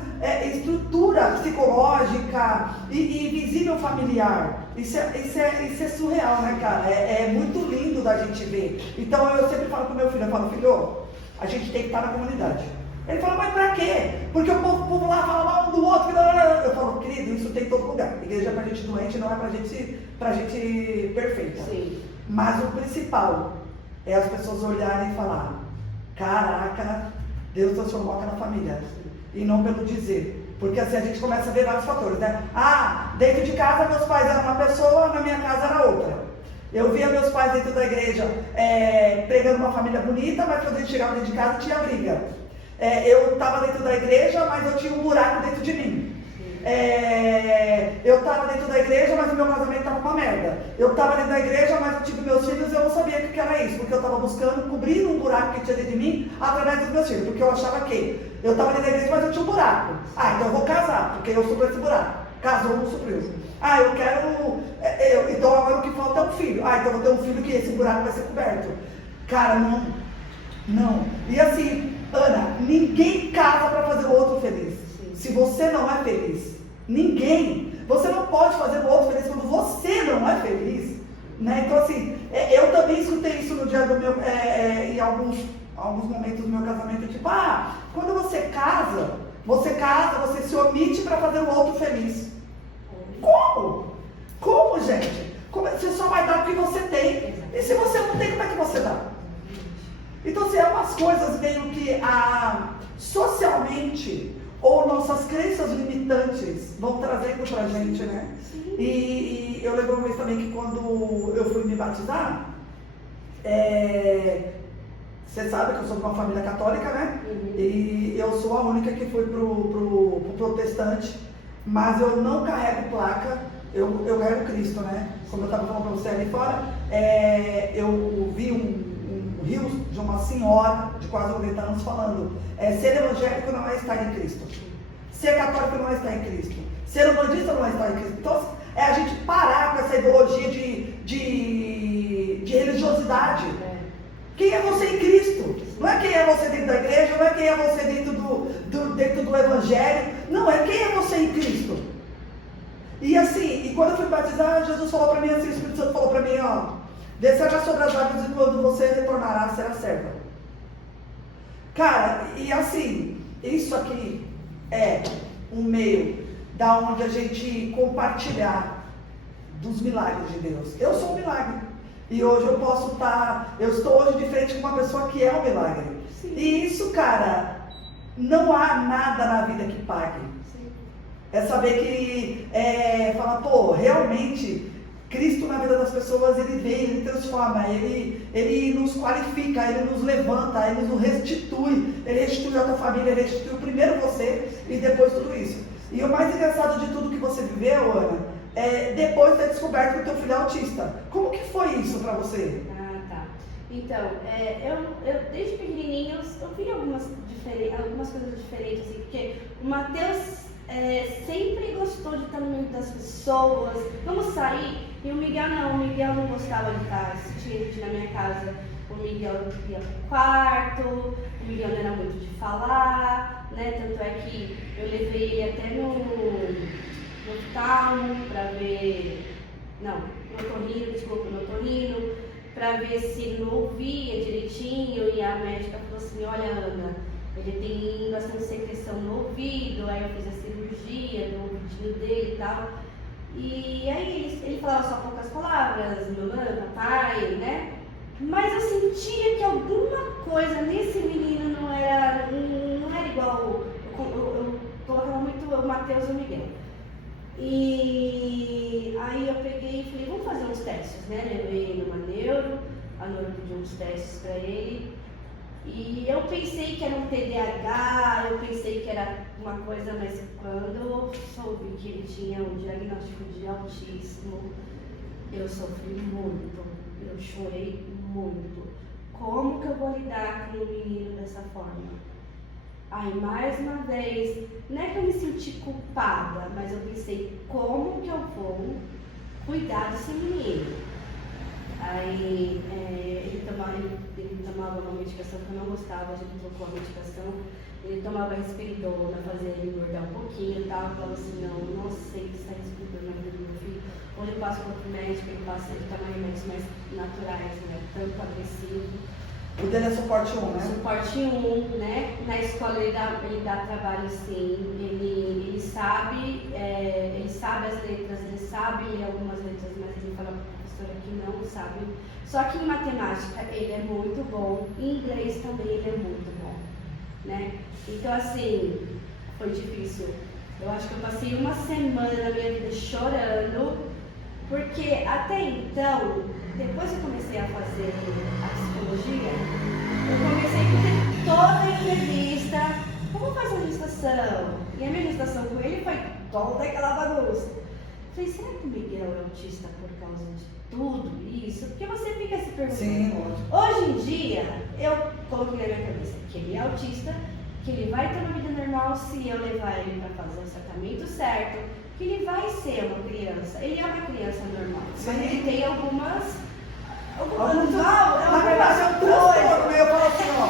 estrutura psicológica e visível familiar. Isso é surreal, né, cara? É muito lindo da gente ver. Então eu sempre falo pro meu filho, filho, a gente tem que estar na comunidade. Ele fala, mas pra quê? Porque o povo lá fala mal um do outro. Eu falo, querido, isso tem em todo lugar. Igreja é pra gente doente, não é pra gente perfeita. Sim. Mas o principal é as pessoas olharem e falar, caraca, Deus transformou aquela família. E não pelo dizer. Porque assim a gente começa a ver vários fatores, né? Dentro de casa meus pais eram uma pessoa, na minha casa era outra. Eu via meus pais dentro da igreja pregando uma família bonita, mas quando eles chegavam dentro de casa tinha briga. Eu estava dentro da igreja, mas eu tinha um buraco dentro de mim. Eu estava dentro da igreja, mas o meu casamento estava uma merda. Eu estava dentro da igreja, mas eu tive meus filhos e eu não sabia o que era isso, porque eu estava buscando cobrir um buraco que tinha dentro de mim através dos meus filhos, porque eu achava que eu estava dentro da igreja, mas eu tinha um buraco. Então eu vou casar, porque eu supro esse buraco. Casou, não supriu. Eu quero. Então agora o que falta é um filho. Então eu vou ter um filho que esse buraco vai ser coberto. Cara, não. E assim, Ana, ninguém casa para fazer o outro feliz. Sim. Se você não é feliz, ninguém. Você não pode fazer o outro feliz quando você não é feliz. Né? Então assim, eu também escutei isso no dia do meu, em alguns momentos do meu casamento, tipo, quando você casa, você se omite para fazer o outro feliz. Como, gente? Você só vai dar o que você tem. E se você não tem, como é que você dá? Então, assim, é umas coisas meio que socialmente, ou nossas crenças limitantes vão trazendo pra gente, né? Sim. E eu lembro uma vez também que quando eu fui me batizar, você sabe que eu sou de uma família católica, né? Uhum. E eu sou a única que foi pro protestante, mas eu não carrego placa, eu carrego Cristo, né? Como eu estava falando para você ali fora, eu vi um rio de uma senhora de quase 90 anos falando, ser evangélico não é estar em Cristo, ser católico não é estar em Cristo, ser umbandista não é estar em Cristo. Então é a gente parar com essa ideologia de religiosidade. Quem é você em Cristo? Não é quem é você dentro da igreja, não é quem é você dentro do evangelho, não, é quem é você em Cristo. E assim, e quando eu fui batizar, Jesus falou para mim assim, o Espírito Santo falou para mim, ó, descerá sobre as águas e quando você retornará, será serva. Cara, e assim, isso aqui é um meio da onde a gente compartilhar dos milagres de Deus. Eu sou um milagre. E hoje eu estou hoje de frente com uma pessoa que é um milagre. Sim. E isso, cara, não há nada na vida que pague. Sim. É saber que, falar, pô, realmente, Cristo na vida das pessoas, Ele vem, Ele transforma, Ele nos qualifica, Ele nos levanta, Ele nos restitui. Ele restitui a tua família, Ele restitui primeiro você e depois tudo isso. E o mais engraçado de tudo que você viveu, Ana, depois de ter descoberto que o teu filho é autista. Como que foi isso para você? Ah, tá. Então, eu desde pequenininho eu vi algumas coisas diferentes, assim, porque o Matheus sempre gostou de estar no meio das pessoas, vamos sair, e o Miguel não gostava de estar assistindo na minha casa. O Miguel ia pro quarto, o Miguel não era muito de falar, né? Tanto é que eu levei ele até no oftalmo para ver, no otorrino, para ver se ele não ouvia direitinho, e a médica falou assim, olha Ana, ele tem bastante secreção no ouvido, aí eu fiz a cirurgia no ouvidinho dele e tal, e aí ele falava só poucas palavras, mamãe, papai, né? Mas eu sentia que alguma coisa nesse menino não era igual, eu colocava muito o Matheus e o Miguel. E aí eu peguei e falei, vamos fazer uns testes, né? Levei ele numa neuro, a neuro pediu uns testes para ele. E eu pensei que era um TDAH, eu pensei que era uma coisa, mas quando eu soube que ele tinha um diagnóstico de autismo, eu sofri muito, eu chorei muito. Como que eu vou lidar com um menino dessa forma? Aí, mais uma vez, não é que eu me senti culpada, mas eu pensei, como que eu vou cuidar desse menino? Aí, ele tomava uma medicação que eu não gostava, a gente trocou a medicação, ele tomava risperidona, fazia ele engordar um pouquinho e tal, eu falava assim, não sei que está risperidona na vida do meu filho, ou ele passa com outro médico, ele toma remédios mais naturais, né, tanto agressivo. O dele é suporte 1, né? Suporte 1, né? Na escola ele dá trabalho sim, ele sabe as letras, ele sabe ler algumas letras, mas ele fala para a professora que não sabe. Só que em matemática ele é muito bom, em inglês também ele é muito bom, né? Então assim, foi difícil. Eu acho que eu passei uma semana na minha vida chorando, porque até então, depois que eu comecei a fazer a psicologia, eu comecei a ter toda a entrevista, vamos fazer uma gestação. E a minha gestação com ele foi toda aquela bagunça. Falei, será que o Miguel é autista por causa de tudo isso? Porque você fica se perguntando. Sim. Hoje em dia, eu coloquei na minha cabeça que ele é autista, que ele vai ter uma vida normal se eu levar ele para fazer o tratamento certo, que ele vai ser uma criança. Ele é uma criança normal, sim, mas ele tem algumas na verdade é um transtorno, eu falo assim, ó,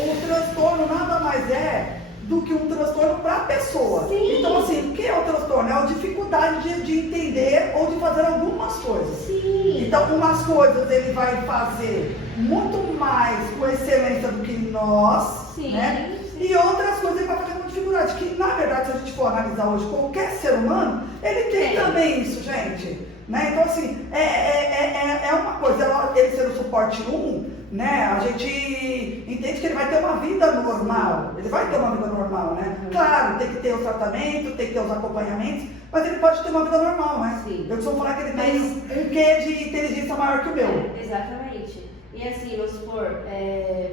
o transtorno nada mais é do que um transtorno para a pessoa. Sim. Então assim, o que é o transtorno? É a dificuldade de entender ou de fazer algumas coisas. Sim. Então umas coisas ele vai fazer muito mais com excelência do que nós, sim, né? Sim. E outras coisas ele vai fazer com dificuldade. dificuldade que, na verdade, se a gente for analisar hoje qualquer ser humano, ele tem também isso, gente. Né? Então, assim, é uma coisa, ele ser o suporte 1, né? A gente entende que ele vai ter uma vida normal, ele vai ter uma vida normal, né? Claro, tem que ter os tratamentos, tem que ter os acompanhamentos, mas ele pode ter uma vida normal, né? Sim. Eu costumo falar que ele tem um quê de inteligência maior que o meu. Exatamente. E assim, vamos supor,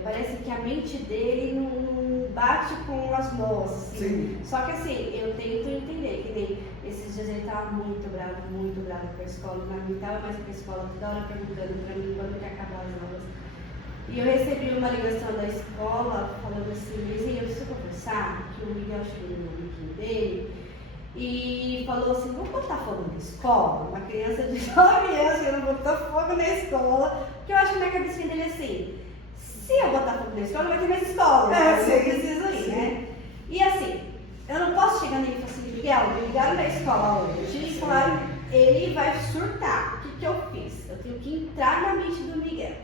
parece que a mente dele não bate com as nossas. Assim. Só que assim, eu tento entender, que nem esses dias ele estava muito bravo com a escola, não aguentava mais com a escola, toda hora perguntando para mim quando que acabar as aulas. E eu recebi uma ligação da escola falando assim, Luizinho, eu preciso conversar, que o Miguel chegou no amiguinho dele e falou assim, vamos botar fogo na escola? Uma criança de 9 anos querendo botar fogo na escola, porque eu acho que na cabecinha dele assim, se eu botar fogo na escola, vai ter mais escola, eu preciso ir, né? E assim, eu não posso chegar nele e falar assim, Miguel, me ligaram da escola hoje e falaram, ele vai surtar. O que eu fiz? Eu tenho que entrar na mente do Miguel.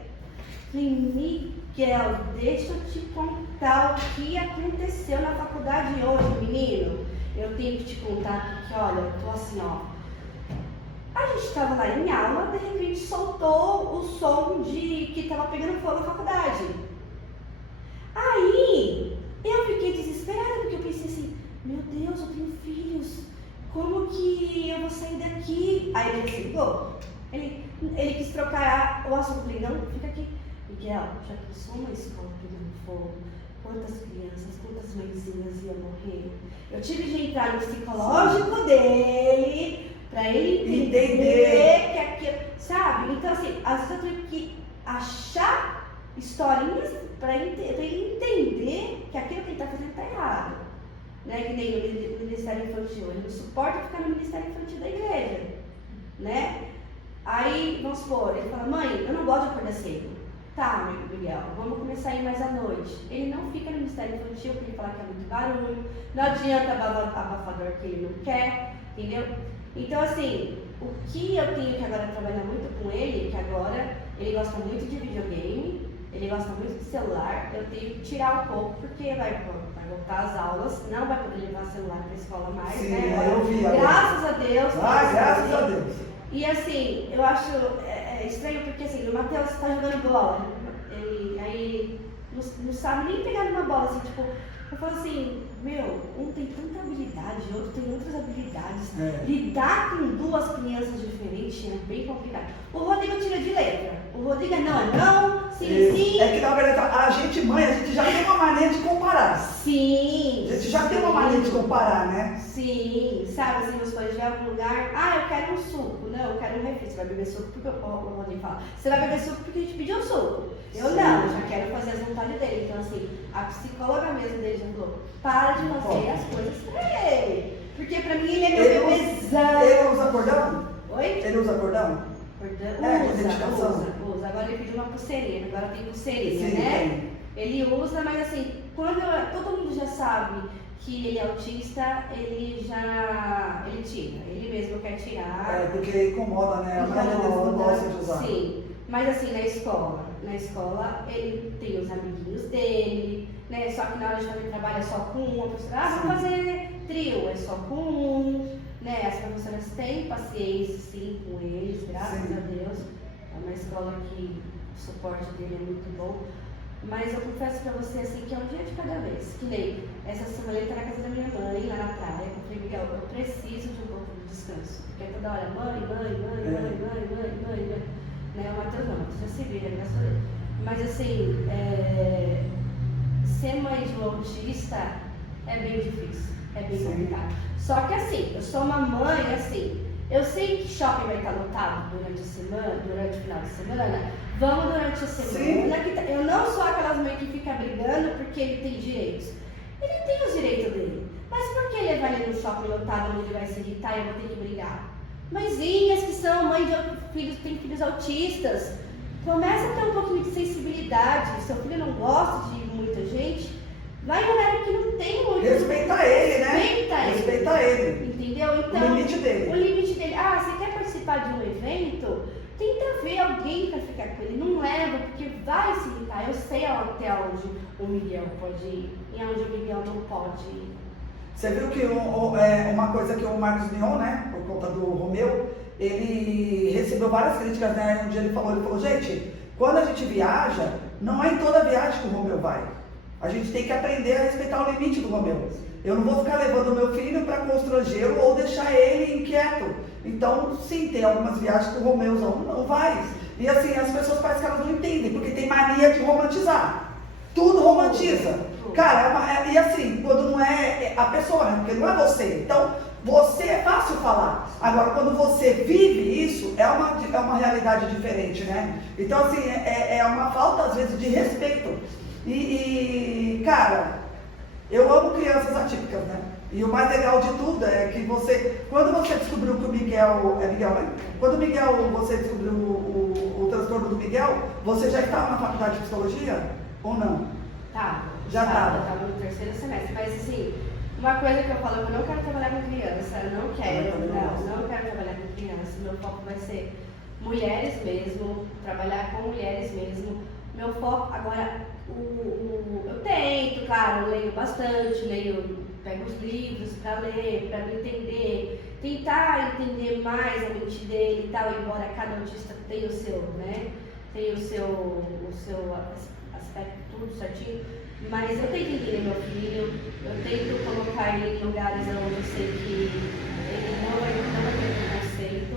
Falei, Miguel, deixa eu te contar o que aconteceu na faculdade hoje, menino. Eu tenho que te contar porque, olha, eu tô assim, ó. A gente estava lá em aula, de repente soltou o som de que estava pegando fogo na faculdade. Aí, eu fiquei desesperada, porque eu pensei assim, meu Deus, eu tenho filhos, como que eu vou sair daqui? Aí ele assim, ele quis trocar o assunto, eu falei, não, fica aqui. Miguel, já pensou uma escola pegando fogo? Quantas crianças, quantas mãezinhas iam morrer? Eu tive de entrar no psicológico dele, para ele entender que aquilo, sabe? Então, assim, às vezes eu tenho que achar historinhas para ele entender que aquilo que ele está fazendo está errado. Né? Que nem no Ministério Infantil, ele não suporta ficar no Ministério Infantil da igreja. Né? Aí, vamos supor, ele fala, mãe, eu não gosto de acordar cedo. Tá, Miguel, vamos começar a ir mais à noite. Ele não fica no Ministério Infantil porque ele fala que é muito barulho, não adianta abafador que ele não quer, entendeu? Então, assim, o que eu tenho que agora trabalhar muito com ele, que agora ele gosta muito de videogame, ele gosta muito de celular, eu tenho que tirar um pouco porque vai voltar às aulas, não vai poder levar celular para a escola mais, sim, né? Eu vi, graças a Deus. Graças a Deus. E assim, eu acho estranho porque assim, o Matheus está jogando bola, aí não sabe nem pegar numa bola, assim, tipo, eu falo assim, meu, um tem tanta habilidade, outro tem outras habilidades. Lidar com duas crianças diferentes é bem complicado. O Rodrigo tira de letra. O Rodrigo é não, sim. É que na verdade a gente mãe, a gente já tem uma mania de comparar. Sim. A gente já tem uma mania de comparar, né? Sim, sabe assim, você pode ir a algum lugar, eu quero um suco, não, eu quero um refri. Você vai beber suco porque o Rodrigo fala, você vai beber suco porque a gente pediu suco. Eu não, eu já quero fazer as vontades dele. Então assim, a psicóloga mesmo dele já falou, para de fazer as coisas pra ele. Porque pra mim ele é meu bebezão. Ele usa cordão? Oi? Ele usa cordão? Usa. Agora ele pediu uma pulseirinha, agora tem pulseirinha, sim, né? Tem. Ele usa, mas assim, quando todo mundo já sabe que ele é autista, ele tira, ele mesmo quer tirar. Porque incomoda, né? A maioria deles não gosta de usar. Sim, mas assim, na escola ele tem os amiguinhos dele, né? Só que na hora de fazer trabalho é só com um, a professora, vamos fazer trio, é só com um, né? As professoras têm paciência, sim, com eles, graças a Deus. É uma escola que o suporte dele é muito bom. Mas eu confesso pra você assim que é um dia de cada vez. Que nem essa semana ele tá na casa da minha mãe, lá na praia. Eu falei, Miguel, eu preciso de um pouco de descanso. Porque toda hora, mãe. Né? O Matheus não, o Matheus já se vira, graças a Deus. Mas assim, ser mãe de um autista é bem difícil, é bem complicado. Só que assim, eu sou uma mãe assim, eu sei que shopping vai estar lotado durante o final de semana. Vamos durante a semana. Eu não sou aquelas mães que ficam brigando porque ele tem direitos. Ele tem os direitos dele. Mas por que levar ele no shopping lotado onde ele vai se irritar e eu vou ter que brigar? Mãezinhas que são mães de filhos, têm filhos autistas, começa a ter um pouquinho de sensibilidade. Seu filho não gosta de muita gente, vai em horário que não tem muito. Respeita ele, né? Respeita ele. Entendeu? Então, o limite dele. Você quer participar de um evento? Tenta ver alguém para ficar com ele. Não leva, porque vai se irritar. Eu sei até onde o Miguel pode ir e aonde o Miguel não pode ir. Você viu que uma coisa que o Marcos Mion, né, por conta do Romeu, ele recebeu várias críticas, né? Um dia ele falou, gente, quando a gente viaja, não é em toda viagem que o Romeu vai. A gente tem que aprender a respeitar o limite do Romeu. Eu não vou ficar levando o meu filho para constrangê-lo ou deixar ele inquieto. Então, sim, tem algumas viagens que o Romeuzão não vai. E assim, as pessoas parecem que elas não entendem, porque tem mania de romantizar. Tudo romantiza. Cara, e assim, quando não é a pessoa, né? Porque não é você. Então, você é fácil falar. Agora, quando você vive isso, é uma realidade diferente, né? Então, assim, é uma falta, às vezes, de respeito. Cara, eu amo crianças atípicas, né? E o mais legal de tudo é que quando você descobriu que o Miguel, é Miguel, né? Quando o Miguel, você descobriu o transtorno do Miguel, você já estava na faculdade de psicologia ou não? Já estava. Estava no terceiro semestre, mas assim, uma coisa que eu falo, eu não quero trabalhar com criança, não quero trabalhar com criança, meu foco vai ser mulheres mesmo, trabalhar com mulheres mesmo. Meu foco, agora, eu tento, claro, eu leio bastante, pego os livros para ler, para me entender, tentar entender mais a mente dele e tal, embora cada autista tenha o seu, né, tem o seu aspecto, tudo certinho, mas eu tento entender meu filho, eu tento colocar ele em lugares onde eu sei que ele não vai ter preconceito.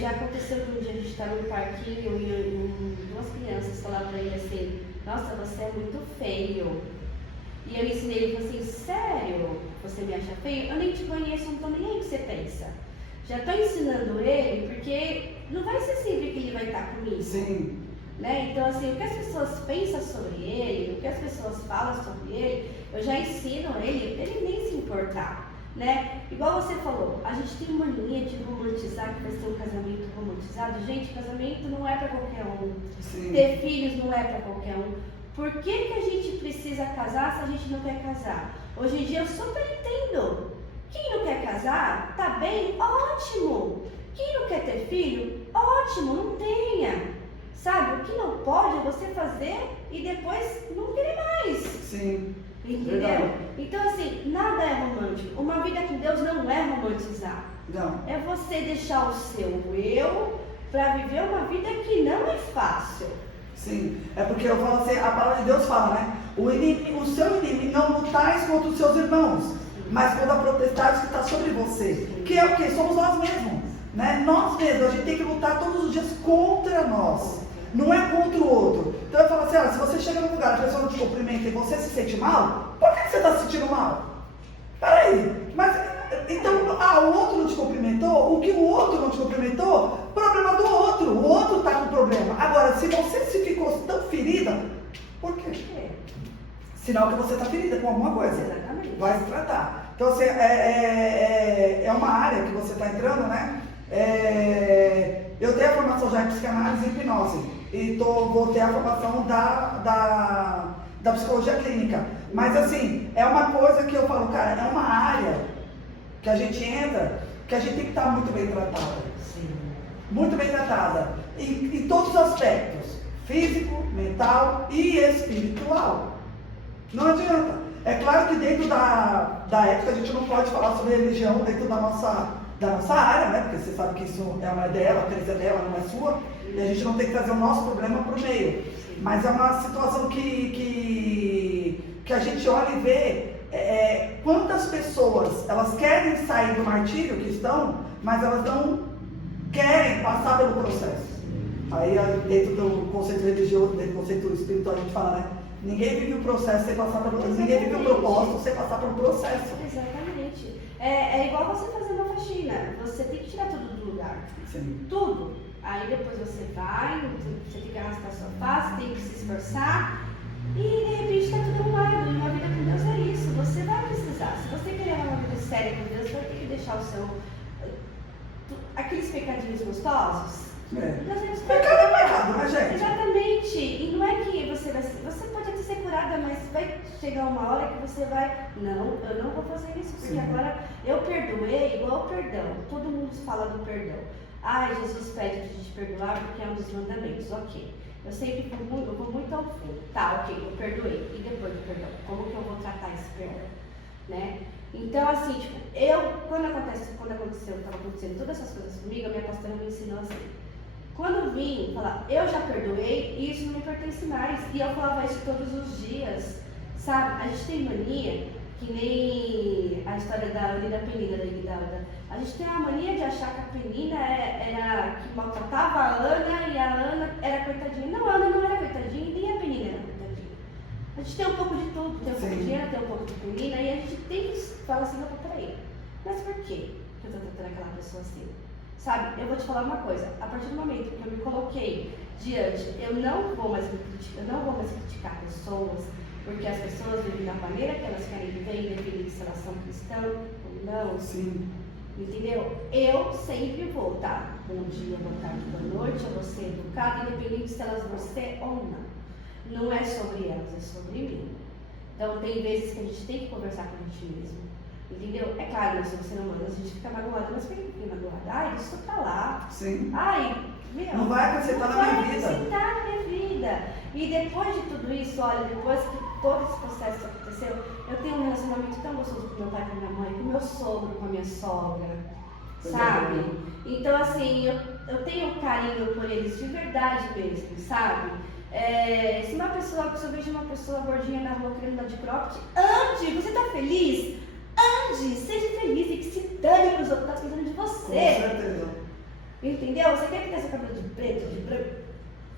Já aconteceu que um dia a gente estava no parquinho e duas crianças falaram para ele assim, nossa, você é muito feio. E eu ensinei ele, falei assim, sério? Você me acha feio? Eu nem te conheço, não estou nem aí o que você pensa. Já estou ensinando ele, porque não vai ser sempre que ele vai estar comigo. Sim. Né? Então, assim, o que as pessoas pensam sobre ele, o que as pessoas falam sobre ele, eu já ensino ele nem se importar. Né? Igual você falou, a gente tem uma mania de romantizar, que vai ser um casamento romantizado. Gente, casamento não é para qualquer um. Sim. Ter filhos não é para qualquer um. Por que a gente precisa casar se a gente não quer casar? Hoje em dia eu super entendo. Quem não quer casar, tá bem, ótimo. Quem não quer ter filho, ótimo, não tenha. Sabe, o que não pode é você fazer e depois não querer mais. Sim. Entendeu? Verdade. Então, assim, nada é romântico. Uma vida com Deus não é romantizar. Não. É você deixar o seu eu para viver uma vida que não é fácil. Sim, é porque eu falo assim, a palavra de Deus fala, né? O seu inimigo não lutais contra os seus irmãos, mas contra a potestade que está sobre você. Que é o quê? Somos nós mesmos. Né? Nós mesmos, a gente tem que lutar todos os dias contra nós. Não é contra o outro. Então eu falo assim, olha, se você chega num lugar, a pessoa não te cumprimenta e você se sente mal, por que você está se sentindo mal? Peraí, mas então o outro não te cumprimentou, o que o outro não te cumprimentou, problema do outro, o outro está com problema. Agora, se você se ficou tão ferida, por quê? Sinal que você está ferida com alguma coisa. Exatamente. Vai se tratar. Então assim, é uma área que você está entrando, né? Eu tenho a formação já em psicanálise e hipnose. E vou ter a formação da psicologia clínica. Mas assim, é uma coisa que eu falo, cara, é uma área que a gente entra, que a gente tem que estar muito bem tratada. Sim. Muito bem tratada. Em todos os aspectos. Físico, mental e espiritual. Não adianta. É claro que dentro da ética a gente não pode falar sobre religião dentro da nossa área, né? Porque você sabe que isso é uma dela, a crença dela, não é sua. E a gente não tem que trazer o nosso problema para o meio. Mas é uma situação que a gente olha e vê quantas pessoas, elas querem sair do martírio que estão, mas elas não querem passar pelo processo. Aí dentro do conceito religioso, dentro do conceito espiritual, a gente fala, né? Ninguém vive o processo sem passar pelo processo. Ninguém vive o propósito sem passar pelo processo. Exatamente. É igual você fazer uma faxina. Você tem que tirar tudo do lugar. Sim. Tudo. Aí depois você vai, você tem que arrastar sua face, tem que se esforçar. E de repente está tudo arrumado. E uma vida com Deus é isso. Você vai precisar. Se você querer uma vida séria com Deus, você vai ter que deixar o seu. Aqueles pecadinhos gostosos. Pecado é pecado, né, gente? Exatamente. E não é que você vai. Você pode até ser curada, mas vai chegar uma hora que você vai. Não, eu não vou fazer isso, porque agora eu perdoei igual o perdão. Todo mundo fala do perdão. Ai, Jesus pede pra gente perdoar porque é um dos mandamentos. Ok. Eu sempre vou muito ao fundo. Tá, ok, eu perdoei. E depois do perdão? Como que eu vou tratar esse perdão? Né? Então, assim, tipo, quando estava acontecendo todas essas coisas comigo, a minha pastora me ensinou assim. Quando eu vim falar, eu já perdoei e isso não me pertence mais. E eu falava isso todos os dias, sabe? A gente tem mania, que nem a história da Ana e da Penina, da Igdalda. A gente tem uma mania de achar que a Penina era que maltratava a Ana e a Ana era coitadinha. Não, a Ana não era coitadinha e nem a Penina era coitadinha. A gente tem um pouco de tudo, tem um pouco de Ana, tem um pouco de Penina, e a gente tem que falar assim, não, peraí, mas por que eu tô tratando aquela pessoa assim? Sabe, eu vou te falar uma coisa, a partir do momento que eu me coloquei diante, eu não vou mais criticar pessoas, porque as pessoas vivem da maneira que elas querem viver, independente se elas são cristãs ou não. Sim. Entendeu? Eu sempre vou dar bom dia, boa tarde, boa noite, eu vou ser educada, independente se elas vão ser ou não. Não é sobre elas, é sobre mim. Então tem vezes que a gente tem que conversar com a gente mesmo. Entendeu? É claro, nós somos seres humanos, a gente fica magoado, mas por que fica magoado? Ai, isso tá lá. Sim. Ai, meu, não vai acrescentar na minha vida. Não vai acrescentar na minha vida. E depois de tudo isso, olha, depois que todo esse processo aconteceu, eu tenho um relacionamento tão gostoso com meu pai, com minha mãe, com meu sogro, com a minha sogra, sabe? Então, assim, eu tenho carinho por eles de verdade mesmo, sabe? Se eu vejo uma pessoa gordinha na rua querendo dar de cropped, ande, você tá feliz? Ande, seja feliz e que se dane para os outros, tá precisando de você. Com certeza. Entendeu? Você quer pintar seu cabelo de preto, de branco?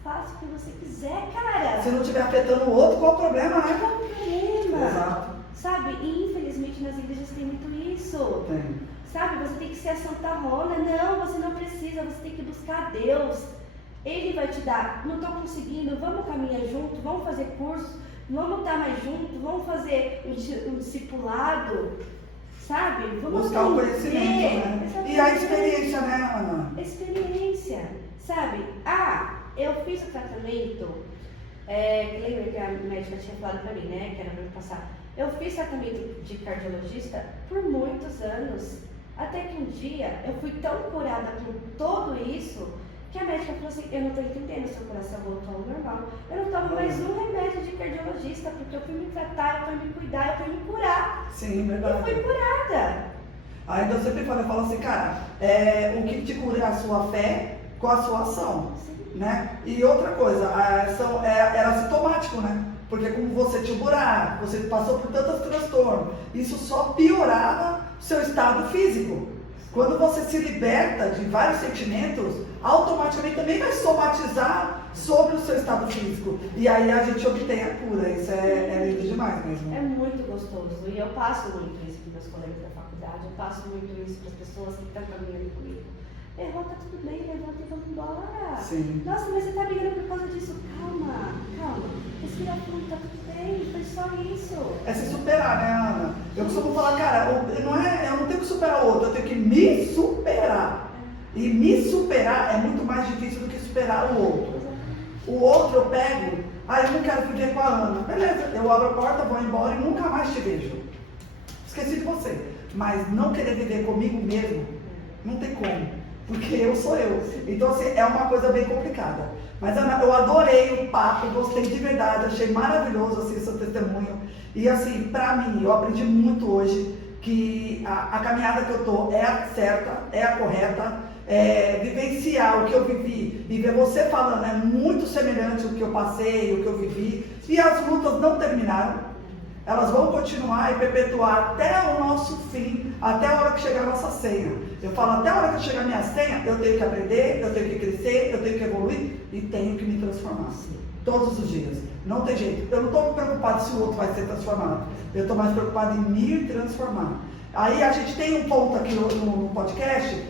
Faça o que você quiser, cara. Se não estiver afetando o outro, qual o problema, né? Qual o problema? Exato. Sabe? E infelizmente nas igrejas tem muito isso. Tem. Sabe? Você tem que ser a Santa Rona. Não, você não precisa, você tem que buscar a Deus. Ele vai te dar. Não estou conseguindo, vamos caminhar junto, vamos fazer curso, vamos estar mais junto, vamos fazer um discipulado, sabe? Vamos buscar o conhecimento, né? E a experiência, né, Ana? Experiência, sabe? Eu fiz o tratamento, lembra que a médica tinha falado pra mim, né, que era pra eu passar. Eu fiz tratamento de cardiologista por muitos anos, até que um dia eu fui tão curada com tudo isso, que a médica falou assim, eu não estou entendendo, seu coração voltou ao normal. Eu não tomo mais um remédio de cardiologista, porque eu fui me tratar, eu fui me cuidar, eu fui me curar. Sim, verdade. Eu fui curada. Aí eu sempre falo assim, cara, o que te cura é a sua fé com a sua ação. Sim. Né? E outra coisa, a ação era sintomático, né? Porque como você tinha buraco, você passou por tantos transtornos, isso só piorava o seu estado físico. Quando você se liberta de vários sentimentos, automaticamente também vai somatizar sobre o seu estado físico. E aí a gente obtém a cura. Isso é lindo demais mesmo. É muito gostoso. E eu passo muito isso para meus colegas da faculdade, eu passo muito isso para as pessoas que estão caminhando comigo. Errou, tá tudo bem, levanta e vamos embora. Sim. Nossa, mas você tá brigando por causa disso. Calma. Respira fundo, tá tudo bem, foi só isso. É se superar, né, Ana? Eu costumo falar, cara, eu não tenho que superar o outro, eu tenho que me superar. E me superar é muito mais difícil do que superar o outro. O outro eu pego, eu não quero viver com a Ana. Beleza, eu abro a porta, vou embora e nunca mais te vejo. Esqueci de você. Mas não querer viver comigo mesmo, não tem como. Porque eu sou eu. Então, assim, é uma coisa bem complicada. Mas, Ana, eu adorei o papo, gostei de verdade, achei maravilhoso, assim, o seu testemunho. E, assim, pra mim, eu aprendi muito hoje que a caminhada que eu tô é a certa, é a correta. Vivenciar o que eu vivi e ver você falando é muito semelhante ao que eu passei, o que eu vivi. E as lutas não terminaram. Elas vão continuar e perpetuar até o nosso fim, até a hora que chegar a nossa senha. Eu falo, até a hora que chegar a minha senha, eu tenho que aprender, eu tenho que crescer, eu tenho que evoluir e tenho que me transformar. Todos os dias. Não tem jeito. Eu não estou preocupado se o outro vai ser transformado. Eu estou mais preocupado em me transformar. Aí a gente tem um ponto aqui no podcast,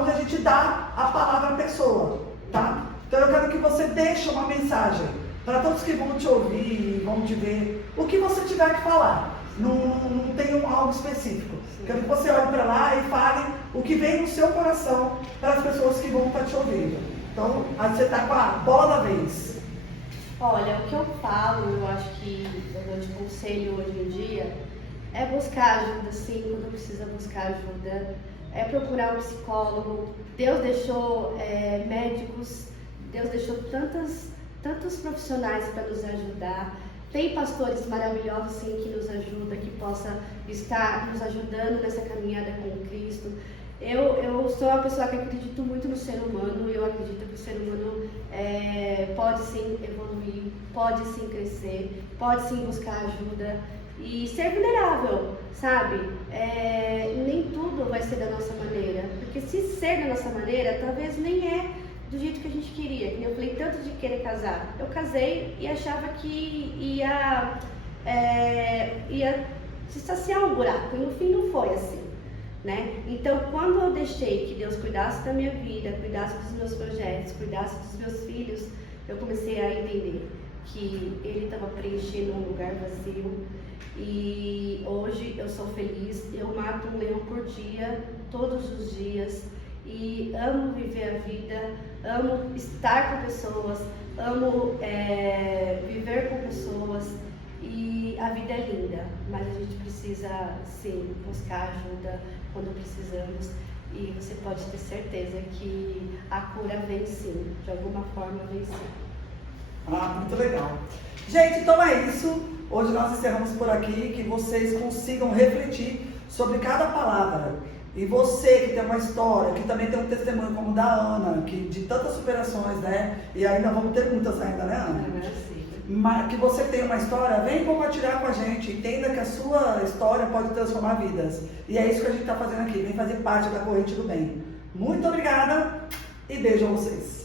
onde a gente dá a palavra à pessoa, tá? Então eu quero que você deixe uma mensagem para todos que vão te ouvir, vão te ver, o que você tiver que falar. Não tem algo específico. Quero que você olhe para lá e fale o que vem no seu coração para as pessoas que vão estar te ouvindo. Então, aí você está com a bola da vez. Olha, o que eu falo, eu acho que eu dou de conselho hoje em dia, é buscar ajuda, sim, quando precisa buscar ajuda. É procurar um psicólogo. Deus deixou médicos, Deus deixou tantos profissionais para nos ajudar. Tem pastores maravilhosos, sim, que nos ajudam, que possa estar nos ajudando nessa caminhada com Cristo. Eu sou uma pessoa que acredito muito no ser humano, eu acredito que o ser humano pode sim evoluir, pode sim crescer, pode sim buscar ajuda e ser vulnerável, sabe? Nem tudo vai ser da nossa maneira, porque se ser da nossa maneira, talvez nem é do jeito que a gente queria. Eu falei tanto de querer casar. Eu casei e achava que ia se saciar um buraco, e no fim não foi assim, né? Então, quando eu deixei que Deus cuidasse da minha vida, cuidasse dos meus projetos, cuidasse dos meus filhos, eu comecei a entender que Ele estava preenchendo um lugar vazio. E hoje eu sou feliz, eu mato um leão por dia, todos os dias, e amo viver a vida, amo estar com pessoas, amo viver com pessoas, e a vida é linda, mas a gente precisa sim buscar ajuda quando precisamos, e você pode ter certeza que a cura vem sim, de alguma forma vem sim. Muito legal. Gente, então é isso. Hoje nós encerramos por aqui, que vocês consigam refletir sobre cada palavra. E você que tem uma história, que também tem um testemunho como o da Ana, que de tantas superações, né? E ainda vamos ter muitas ainda, né, Ana? Mas que você tem uma história, vem compartilhar com a gente. Entenda que a sua história pode transformar vidas. E é isso que a gente está fazendo aqui. Vem fazer parte da corrente do bem. Muito obrigada e beijo a vocês.